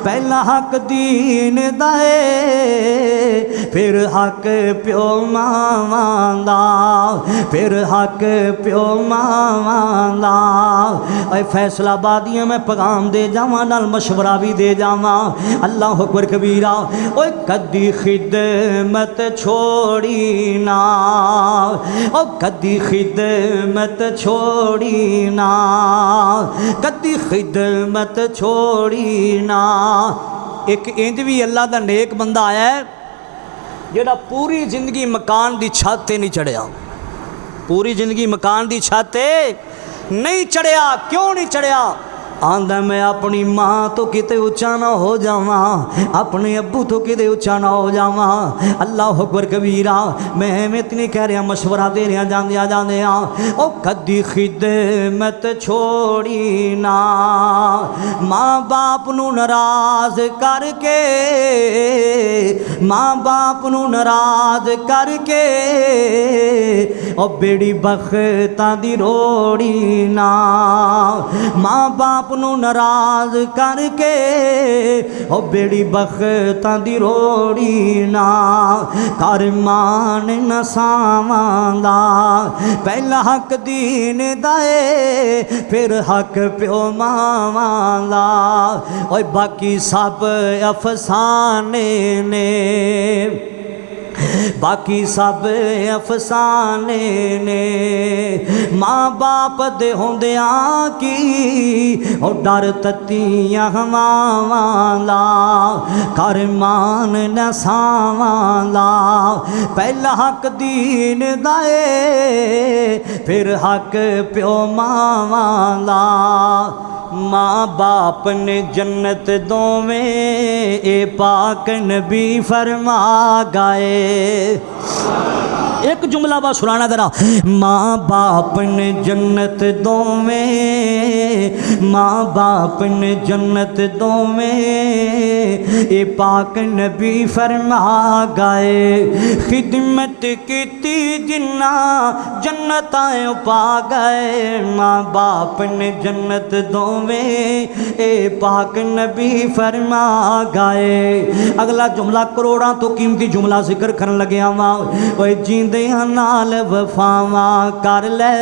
पहला हक दीन दाए फिर हक प्यो मावां दा, फिर हक प्यो मावां दा। ऐ फैसलाबादियां मैं पैगाम दे जावां नाल मशवरा भी दे जावां। अल्लाह अकबर कबीरा। ओए कदी खिदमत छोड़ी ना, ओ कदी खिदमत छोड़ी ना, कदी खिदमत छोड़ी ना। एक इंज भी अल्लाह दा नेक बंदा आया है जेड़ा पूरी जिंदगी मकान की छत ते नहीं चढ़िया, पूरी जिंदगी मकान की छत ते नहीं चढ़िया। क्यों नहीं चढ़िया? आंदा मैं अपनी माँ तो किते उच्चा ना हो जावा, अपने अब्बू तो किते उच्चा ना हो जावा। अल्लाह अकबर कबीरा। मैं इतनी कह रहा मशवरा दे रहा जांदिया जांदिया। ओ कदी खिदमत छोड़ी ना, माँ बाप नू नाराज करके, माँ बाप नू नाराज करके ओ बेड़ी बख्तां दी रोड़ी ना, माँ बाप नू नाराज करके ओ बेड़ी बख्तां दी रोड़ी ना। कर मान न सावां दा पहला हक दीन दाए फिर हक प्यो मावां दा। ओए बाकी सब अफसाने ने, बाकी सब अफसाने ने। माँ बाप दे होंदियां की ओ डर तत्तियां मावां दा। कर मान न सावां दा पहला हक दीन दाए फिर हक प्यो मावां दा। माँ बाप ने जन्नत दोवें ए पाक नबी फरमा गए। एक जुमला बस सुनाना जरा। माँ बाप ने जन्नत दोवें, माँ बाप ने जन्नत दोवें ए पाक नबी फरमा गए। खिदमत कीती जिन्ना जन्नत पा गए। माँ बाप ने जन्नत दोवें ए पाक नबी फरमा गए। अगला जुमला करोड़ां तो कीमती जुमला जिक्र करन लग्या वा। ओए जिंदियां नाल वफावां कर ले,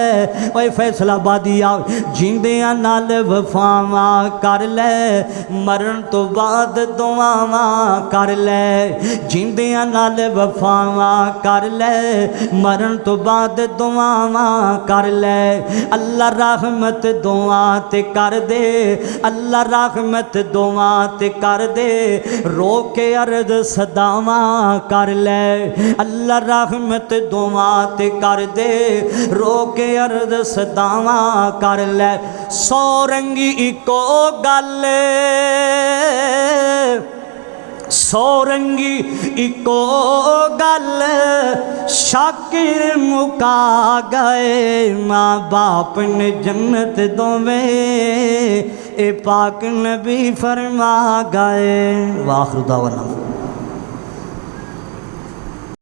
ओए फैसलाबादिया जिंदियां नाल वफावां कर ले, मरण तो बाद दुआवां कर ले। जिंदियां नाल वफावां कर ले, मरण तो बाद दुआवां कर ले। अल्लाह रहमत दुआ ते कर दे, अल्लाह रहमत दुआ ते कर दे, रोके अर्ज सदावां कर ले। अल्लाह रहमत दुआ ते कर दे, रोके अर्ज सदावां कर ले। सौ रंगी इको गल, सोरंगी इको गल शाकिर मुका गए माँ बाप ने जन्नत दोवे ए पाक नबी फरमा गए। वाखिर दावाना।